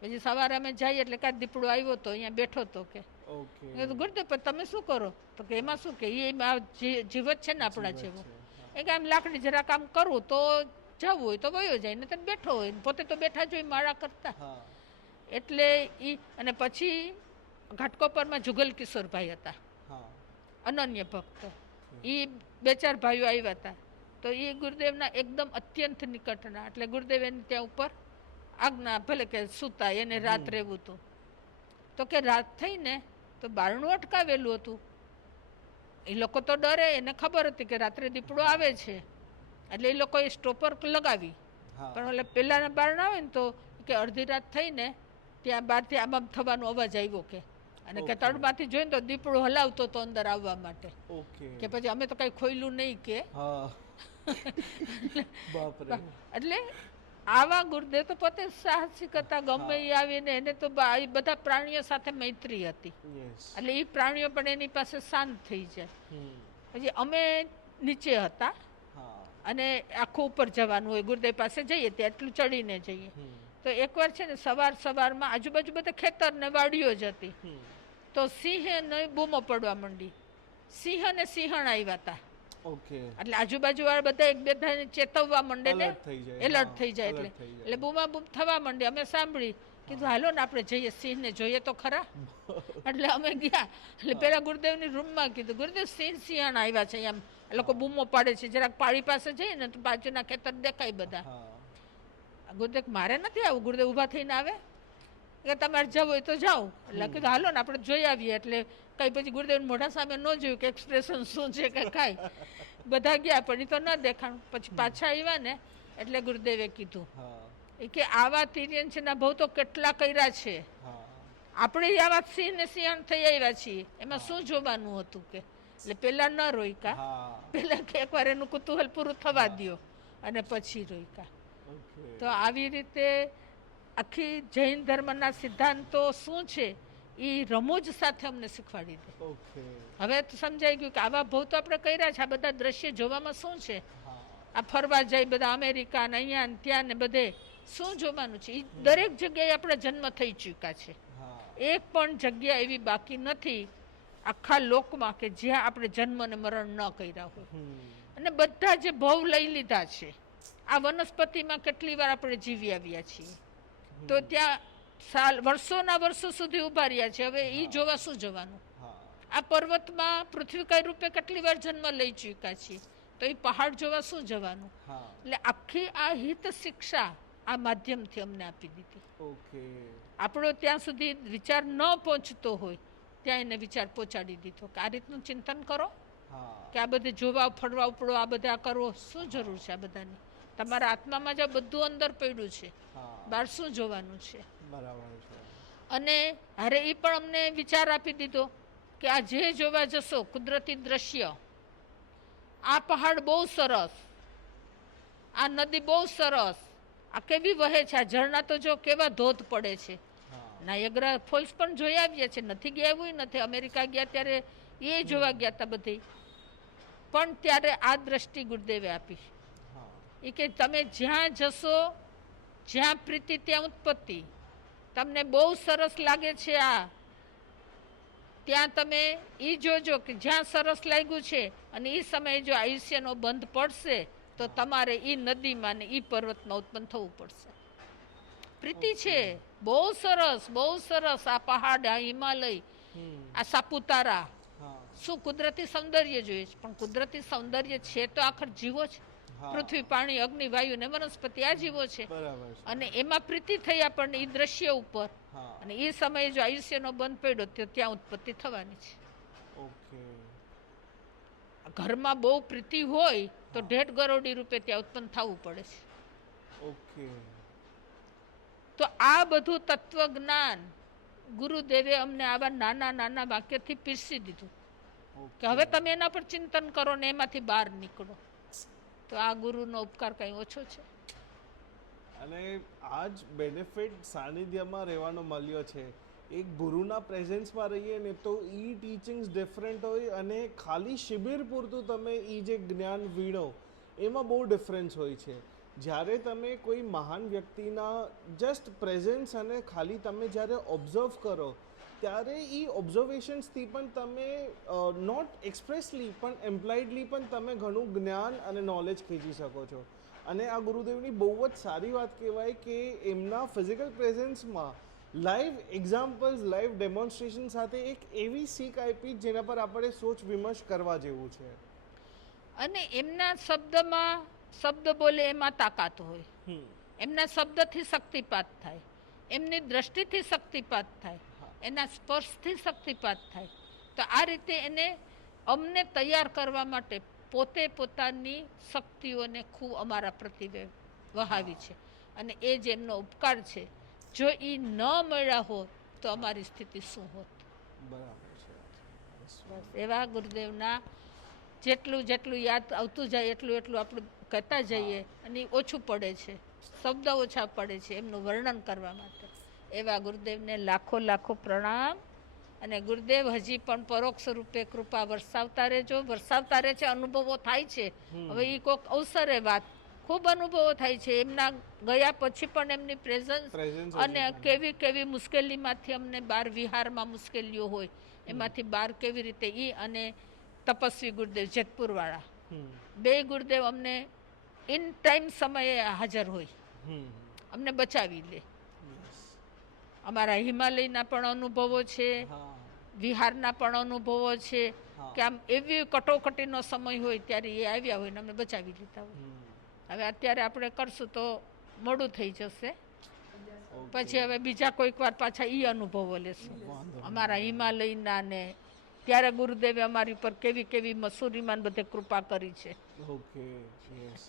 પછી સવારે અમે જઈએ એટલે કાંઈ દીપડો આવ્યો તો અહીંયા બેઠો તો કે ગુરુદેવ તમે શું કરો? તો કે એમાં શું કે એ જીવત છે ને આપણા જેવો, એ કે આમ લાકડી જરાક આમ કરવું તો જવું હોય તો વયો જાય, ને તો બેઠો હોય, પોતે તો બેઠા જ હોય માળા કરતા. એટલે એ, અને પછી ઘાટકોપરમાં જુગલ કિશોરભાઈ હતા, અનન્ય ભક્ત. એ 2-4 ભાઈઓ આવ્યા હતા. તો એ ગુરુદેવના એકદમ અત્યંત નિકટના, એટલે ગુરુદેવ એને ત્યાં ઉપર આજ્ઞા, ભલે કે સૂતા, એને રાત રહેવું હતું. તો કે રાત થઈને તો બારણું અટકાવેલું હતું. એ લોકો તો ડરે, એને ખબર હતી કે રાત્રે દીપડો આવે છે, એટલે એ લોકોએ સ્ટોપર લગાવી. પણ એટલે પહેલાંના બારણા આવે ને તો કે અડધી રાત થઈને ત્યાં બહારથી આમ આમ થવાનો અવાજ આવ્યો કે, અને કે તળમાંથી જોઈને તો દીપડો હલાવતો તો અંદર આવવા માટે. કે પછી અમે તો કઈ ખોયલું નહીં કે. એટલે આવા ગુરુદેવ તો પોતે સાહસિક હતા, ગમે એ આવીને એને તો બધા પ્રાણીઓ સાથે મૈત્રી હતી. એટલે એ પ્રાણીઓ પણ એની પાસે શાંત થઈ જાય. પછી અમે નીચે હતા અને આખું ઉપર જવાનું હોય, ગુરુદેવ પાસે જઈએ ત્યાં એટલું ચડીને જઈએ. તો એકવાર છે ને સવારમાં આજુબાજુ બધા ખેતર ને વાડીઓ જ હતી. તો સિંહને બૂમો પડવા માંડી, સિંહ અને સિંહણ આવ્યા હતા. એટલે આજુબાજુ વાળા બધા એકબીજાને ચેતવવા માંડે ને, એલર્ટ થઈ જાય. એટલે બૂમા બૂમ થવા માંડે. અમે સાંભળી, કીધું હાલો ને આપણે જઈએ, સિંહને જોઈએ તો ખરા. એટલે અમે ગયા. એટલે પેલા ગુરુદેવની રૂમમાં કીધું, ગુરુદેવ સિંહણ આવ્યા છે, એમ લોકો બૂમો પાડે છે. જરાક પાળી પાસે જઈએ ને તો બાજુના ખેતર દેખાય બધા. ગુરુદેવ મારે નથી આવું. ગુરુદેવ ઊભા થઈને આવે કે તમારે જવું હોય તો જાઓ. એટલે કીધું હાલો ને આપણે જોઈ આવીએ. એટલે કંઈ પછી ગુરુદેવ મોઢા સામે ન જોયું કે એક્સપ્રેશન શું છે કે કાંઈ. બધા ગયા પણ એ તો ન દેખાણું. પછી પાછા આવ્યા ને એટલે ગુરુદેવે કીધું એ કે આવા તિર્યન છે ના બહુ તો કેટલા કર્યા છે, આપણે આવા સિંહ ને સિંહણ થઈ આવ્યા છીએ, એમાં શું જોવાનું હતું કે. એટલે પેલા ન રોઈકા, પેલા કે એકવાર એનું કુતૂહલ પૂરું થવા દ્યો અને પછી રોઈકા. તો આવી રીતે આખી જૈન ધર્મના સિદ્ધાંતો શું છે એ રમૂજ સાથે અમને શીખવાડી દે. હવે તો સમજાઈ ગયું કે આવા ભવ તો આપણે કર્યા છે. આ બધા દ્રશ્ય જોવામાં શું છે? આ ફરવા જાય બધા અમેરિકા ને અહીંયા ને ત્યાં ને બધે શું જોવાનું છે? એ દરેક જગ્યાએ આપણે જન્મ થઈ ચૂક્યા છે. એક પણ જગ્યા એવી બાકી નથી આખા લોકમાં કે જ્યાં આપણે જન્મ ને મરણ ન કર્યા હોય. અને બધા જે ભવ લઈ લીધા છે, આ વનસ્પતિમાં કેટલી વાર આપણે જીવી આવ્યા છીએ, તો ત્યાં વર્ષોના વર્ષો સુધી ઉભા રહ્યા છે. હવે એ જોવા શું જવાનું? આ પર્વતમાં પૃથ્વીકાય રૂપે કેટલી વાર જન્મ લઈ ચૂક્યા છીએ, તો એ પહાડ જોવા શું જવાનું? એટલે આખી આ હિત શિક્ષા આ માધ્યમથી અમને આપી દીધી. આપણો ત્યાં સુધી વિચાર ન પહોંચતો હોય ત્યાં એને વિચાર પહોંચાડી દીધો કે આ રીતનું ચિંતન કરો, કે આ બધે જોવા ફરવા ઉપડો, આ બધા કરવો શું જરૂર છે? આ બધાની તમારા આત્મામાં જ બધું અંદર પડ્યું છે, બહાર શું જોવાનું છે? અને અરે એ પણ અમને વિચાર આપી દીધો કે આ જે જોવા જશો કુદરતી દ્રશ્ય, આ પહાડ બહુ સરસ, આ નદી બહુ સરસ, આ કેવી વહે છે, આ ઝરણા તો જો કેવા ધોધ પડે છે. નાયગ્રા ફોલ્સ પણ જોઈ આવ્યા છે, નથી ગયા એવું નથી. અમેરિકા ગયા ત્યારે એ જોવા ગયા હતા બધી, પણ ત્યારે આ દ્રષ્ટિ ગુરુદેવે આપી એ કે તમે જ્યાં જશો, જ્યાં પ્રીતિ ત્યાં ઉત્પત્તિ. તમને બહુ સરસ લાગે છે આ, ત્યાં તમે એ જોજો કે જ્યાં સરસ લાગ્યું છે અને એ સમયે જો આયુષ્યનો બંધ પડશે તો તમારે એ નદીમાં ને એ પર્વતમાં ઉત્પન્ન થવું પડશે. પ્રીતિ છે, બહુ સરસ, બહુ સરસ. આ પહાડ, આ હિમાલય, આ સાપુતારા, શું કુદરતી સૌંદર્ય જોઈએ છે. પણ કુદરતી સૌંદર્ય છે તો આખર જીવો છે. પૃથ્વી, પાણી, અગ્નિ, વાયુ ને વનસ્પતિ આ જીવો છે. અને એમાં પ્રીતિ થઈ આપણને એ દ્રશ્ય ઉપર, અને એ સમયે જો આયુષ્યનો બંધ પડ્યો તો ત્યાં ઉત્પત્તિ થવાની છે. ઘરમાં બહુ પ્રીતિ હોય તો 1.5 કરોડ રૂપે ત્યાં ઉત્પન્ન થવું પડે છે. તો આ બધું તત્વજ્ઞાન ગુરુદેવે અમને આવા નાના નાના વાક્યથી પીરસી દીધું કે હવે તમે એના પર ચિંતન કરો ને એમાંથી બહાર નીકળો. તો આ ગુરુનો ઉપકાર કઈ ઓછો છે? અને આજ બેનિફિટ સાનિધ્યમાં રહેવાનો મળ્યો છે. એક ગુરુના પ્રેઝન્સમાં રહીએ ને તો ઈ ટીચિંગ્સ ડિફરન્ટ હોય, અને ખાલી શિબિર પૂરતું તમે ઈ જે જ્ઞાન વીણો એમાં બહુ ડિફરન્સ હોય છે. જ્યારે તમે કોઈ મહાન વ્યક્તિના જસ્ટ પ્રેઝન્સ અને ખાલી તમે જ્યારે ઓબ્ઝર્વ કરો ત્યારે એ ઓબ્ઝર્વેશન્સથી પણ તમે નોટ એક્સપ્રેસલી પણ એમ્પ્લાઇડલી પણ તમે ઘણું જ્ઞાન અને નોલેજ ખેંચી શકો છો. અને આ ગુરુદેવની બહુ જ સારી વાત કહેવાય કે એમના ફિઝિકલ પ્રેઝન્સમાં લાઈવ એક્ઝામ્પલ્સ, લાઈવ ડેમોન્સ્ટ્રેશન સાથે એક એવી શીખ આપી જેના પર આપણે સોચ વિમર્શ કરવા જેવું છે. અને એમના શબ્દમાં શબ્દ બોલે એમાં તાકાત હોય, એમના શબ્દથી શક્તિપાત થાય, એમની દ્રષ્ટિથી શક્તિપાત થાય, એના સ્પર્શથી શક્તિપાત થાય. તો આ રીતે એને અમને તૈયાર કરવા માટે પોતે પોતાની શક્તિઓને ખૂબ અમારા પ્રતિ વહાવી છે. અને એ જ એમનો ઉપકાર છે. જો એ ન મળ્યા હોત તો અમારી સ્થિતિ શું હોત? એવા ગુરુદેવના જેટલું જેટલું યાદ આવતું જાય એટલું એટલું આપણે કહેતા જઈએ, અને ઓછું પડે છે, શબ્દ ઓછા પડે છે એમનું વર્ણન કરવા માટે. એવા ગુરુદેવને લાખો લાખો પ્રણામ. અને ગુરુદેવ હજી પણ પરોક્ષ રૂપે કૃપા વરસાવતા રહેજો. વરસાવતા રહે છે, અનુભવો થાય છે. હવે એ કોઈક અવસરે વાત ખૂબ અનુભવો થાય છે એમના ગયા પછી પણ એમની પ્રેઝન્સ, અને કેવી કેવી મુશ્કેલીમાંથી અમને બહાર, વિહારમાં મુશ્કેલીઓ હોય એમાંથી બહાર કેવી રીતે એ અને તપસ્વી ગુરુદેવ જેતપુરવાળા, બે ગુરુદેવ અમને ઇન ટાઈમ સમયે હાજર હોય, અમને બચાવી લે. અમારા હિમાલયના પણ અનુભવો છે, વિહારના પણ અનુભવો છે કે આમ એવી કટોકટીનો સમય હોય ત્યારે એ આવ્યા હોય ને અમને બચાવી લીધા હોય. હવે અત્યારે આપણે કરશું તો મોડું થઈ જશે. પછી હવે બીજા કોઈક વાર પાછા ઈ અનુભવો લેશું અમારા હિમાલયના ને. ત્યારે ગુરુદેવે અમારી પર કેવી કેવી મસૂરીમાં બધે કૃપા કરી છે. Okay yes.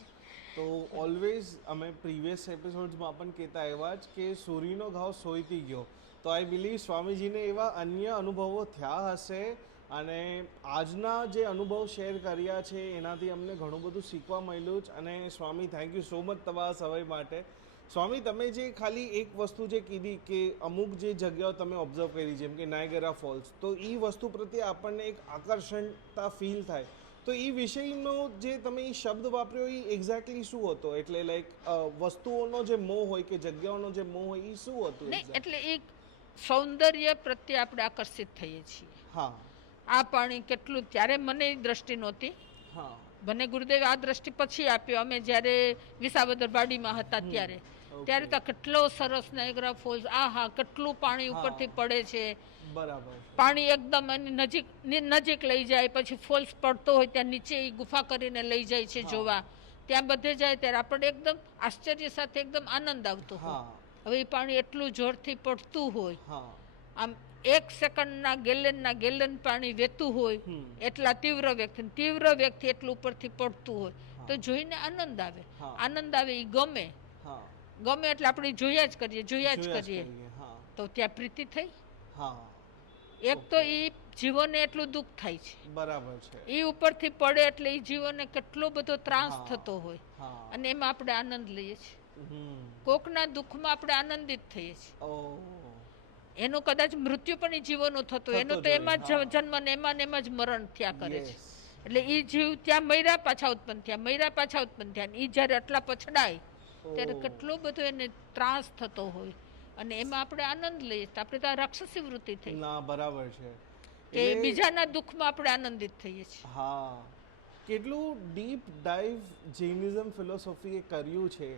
તો ઓલવેઝ અમે પ્રીવિયસ એપિસોડ્સમાં પણ કહેતા એવા જ કે સૂરીનો ઘાવ સોયથી ગયો. તો આઈ બિલીવ સ્વામીજીને એવા અન્ય અનુભવો થયા હશે અને આજના જે અનુભવ શેર કર્યા છે એનાથી અમને ઘણું બધું શીખવા મળ્યું જ. અને સ્વામી થેન્ક યુ સો મચ તમારા સમય માટે. સ્વામી તમે જે ખાલી એક વસ્તુ જે કીધી કે અમુક જે જગ્યાઓ તમે ઓબ્ઝર્વ કરી જેમ કે નાયગરા ફોલ્સ, તો એ વસ્તુ પ્રત્યે આપણને એક આકર્ષણતા ફીલ થાય. તો એ વિષયનો જે તમે એ શબ્દ વાપર્યો એ એક્ઝેક્ટલી શું હતો? એટલે લાઈક વસ્તુઓનો જે મોહ હોય કે જગ્યાઓનો જે મોહ હોય એ શું હતું? નહીં, એટલે એક સૌંદર્ય પ્રત્યે આપણે આકર્ષિત થઈએ છીએ. હા આ પાણી કેટલું, ત્યારે મને એ દ્રષ્ટિ નહોતી. હા મને ગુરુદેવે આ દ્રષ્ટિ પછી આપ્યો. અમે જ્યારે વિસાવદર બાડીમાં હતા ત્યારે તો કેટલો સરસ નાયગ્રા ફોલ્સ, આ હા કેટલું પાણી ઉપરથી પડે છે. બરાબર. પાણી એકદમ એની નજીક લઈ જાય, પછી ફોલ્સ પડતો હોય ત્યાં નીચે એ ગુફા કરીને લઈ જાય છે જોવા. ત્યાં બધે જાય ત્યારે આપણે એકદમ આશ્ચર્ય સાથે એકદમ આનંદ આવતો હોય. હવે એ પાણી એટલું જોરથી પડતું હોય, આમ 1 સેકન્ડના ગેલન પાણી વહેતું હોય એટલા તીવ્ર વેગથી એટલું ઉપરથી પડતું હોય તો જોઈને આનંદ આવે. આનંદ આવે એ ગમે એટલે આપણે જોયા જ કરીએ. તો ત્યાં પ્રીતિ થઈ. એક તો એ જીવોને એટલું દુઃખ થાય છે. બરાબર છે. એ ઉપરથી પડે એટલે એ જીવોને કેટલો બધો ત્રાસ થતો હોય અને એમાં આપણે આનંદ લઈએ છીએ. કોકના દુઃખમાં આપણે આનંદિત થઈએ છીએ. એનું કદાચ મૃત્યુ પણ એ જીવોનું થતું, એનું તો એમાં જ જન્મ ને એમાં જ મરણ થયા કરે છે. એટલે એ જીવ ત્યાં મર્યા પાછા ઉત્પન્ન થયા. એ જ્યારે આટલા પછડાય ત્યારે કેટલો બધો એને ત્રાસ થતો હોય અને એમાં આપણે આનંદ લઈએ. આપણે તો આ રાક્ષસી વૃત્તિ થઈ. ના બરાબર છે કે બીજાના દુઃખમાં આપણે આનંદિત થઈએ છીએ. હા, કેટલું ડીપ ડાઇવ જૈનિઝમ ફિલોસોફીએ કર્યું છે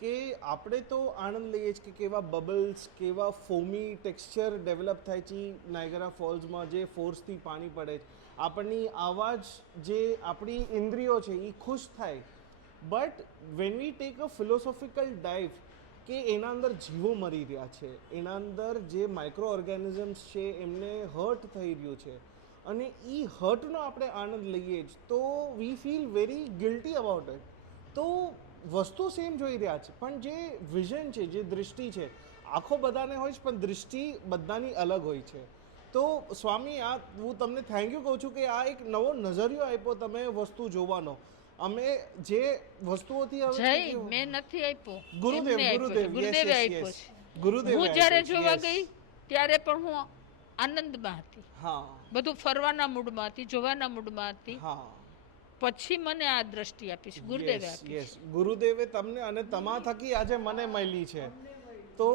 કે આપણે તો આનંદ લઈએ છીએ કે કેવા બબલ્સ, કેવા ફોમી ટેક્સચર ડેવલપ થાય છે નાયગરા ફોલ્સમાં જે ફોર્સથી પાણી પડે છે. આપણની આવાજ જે આપણી ઇન્દ્રિયો છે એ ખુશ થાય. But when we take a philosophical dive કે એના અંદર જીવો મરી રહ્યા છે, એના અંદર જે માઇક્રો ઓર્ગેનિઝમ્સ છે એમને હર્ટ થઈ રહ્યું છે અને એ હર્ટનો આપણે આનંદ લઈએ જ તો વી feel very guilty about it. તો વસ્તુ સેમ જોઈ રહ્યા છે પણ જે વિઝન છે, જે દૃષ્ટિ છે, આંખો બધાને હોય છે પણ દૃષ્ટિ બધાની અલગ હોય છે. તો સ્વામી, આ હું તમને થેન્ક યુ કહું છું કે આ એક નવો નજરિયો આપ્યો તમે વસ્તુ જોવાનો. અમે જે વસ્તુઓથી મેં નથી આપ્યો, ગુરુદેવે આપ્યો છે. હું જ્યારે જોવા ગઈ ત્યારે પણ હું આનંદમાં હતી. બધું ફરવાના મૂડમાં હતી, જોવાના મૂડમાં હતી. પછી મને આ દ્રષ્ટિ આપી છે ગુરુદેવે આપી છે. ગુરુદેવે તમને અને તમા થકી આજે મને મળી છે. તો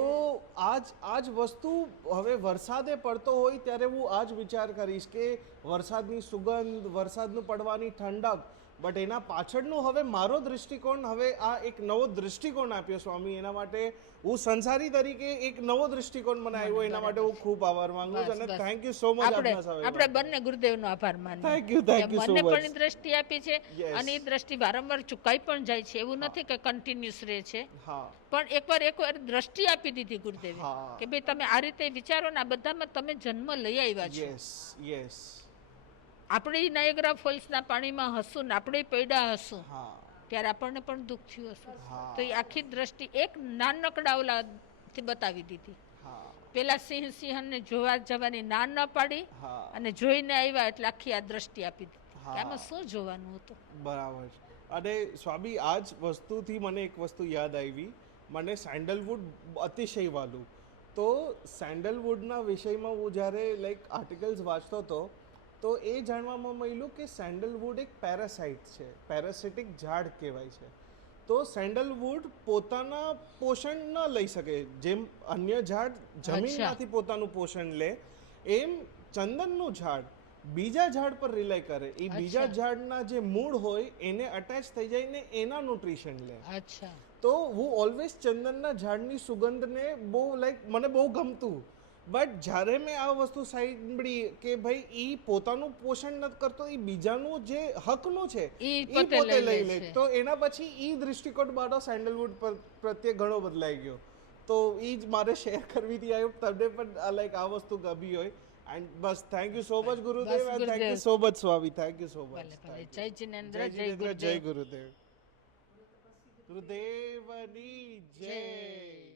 આજ વસ્તુ હવે વરસાદે પડતો હોય ત્યારે હું આજ વિચાર કરીશ કે વરસાદની સુગંધ, વરસાદનું પડવાની ઠંડક, બટ એના પાછળનું હવે મારો દૃષ્ટિકોણ, હવે આ એક નવો દૃષ્ટિકોણ આપ્યો સ્વામી. એના માટે હું સંસારી તરીકે એક નવો દૃષ્ટિકોણ મને આવ્યો, એના માટે હું ખૂબ આભાર માંગુ છું અને થેન્ક યુ સો મચ. આપણે બંને ગુરુદેવનો આભાર માનીએ. Thank you so much. મને પણ દ્રષ્ટિ આપી છે અને એ દ્રષ્ટિ વારંવાર ચુકાઈ પણ જાય છે. એવું નથી કે કન્ટિન્યુઅસ રહે છે. પણ એકવાર દ્રષ્ટિ આપી દીધી ગુરુદેવે કે ભાઈ તમે આ રીતે વિચારો ને આ બધામાં તમે જન્મ લઈ આવ્યા છો. યસ. આપણે નાયગ્રા ફોલ્સના પાણીમાં હશું ને આપણે પડ્યા હશું ત્યારે આપણને પણ દુઃખ થયું હશે. તો એ આખી દ્રષ્ટિ એક નાનકડા ઓલાથી બતાવી દીધી. પેલા સિંહને જોવા જવાની ના ન પાડી અને જોઈને આવ્યા એટલે આખી આ દ્રષ્ટિ આપી દીધી કે આમાં શું જોવાનું હતું. બરાબર. અને સ્વામી, આ જ વસ્તુથી મને એક વસ્તુ યાદ આવી. મને સેન્ડલવુડ અતિશય વાલું. તો સેન્ડલવુડના વિષયમાં હું જ્યારે આર્ટિકલ્સ વાંચતો હતો તો એ જાણવામાં મળ્યું કે સેન્ડલવુડ એક પેરાસાઇટ છે, પેરાસિટિક ઝાડ કહેવાય છે. તો સેન્ડલવુડ પોતાના પોષણ ન લઈ શકે, જેમ અન્ય ઝાડ જમીનમાંથી પોતાનું પોષણ લે, એમ ચંદનનું ઝાડ બીજા ઝાડ પર રિલાય કરે. એ બીજા ઝાડના જે મૂળ હોય એને અટેચ થઈ જાય ને એના ન્યુટ્રિશન લે. તો હું ઓલવેઝ ચંદનના ઝાડની સુગંધને બહુ મને બહુ ગમતું. બટ જ્યારે મેં આ વસ્તુ સાંભળી કે ભાઈ એ પોતાનું પોષણ નથી કરતો, એ બીજાનું જે હકનું છે ઈ એ પોતે પોતે લઈ લે લઈ લે, છે. તો એના પછી એ દૃષ્ટિકોણ મારો સેન્ડલવુડ પ્રત્યે ઘણો બદલાઈ ગયો. તો એ જ મારે શેર કરવી હતી. આઈ હોપ તમને પણ લાઈક આ વસ્તુ ગમી હોય. And bus thank you so much Gurudev, bus and thank you Gurudev. So much Swami, thank you so ભલે મચ. ભલે. જય જિનેન્દ્ર, જય જય જિનેન્દ્ર, જય ગુરુદેવ. ગુરુદેવ. ગુરુદેવની જય.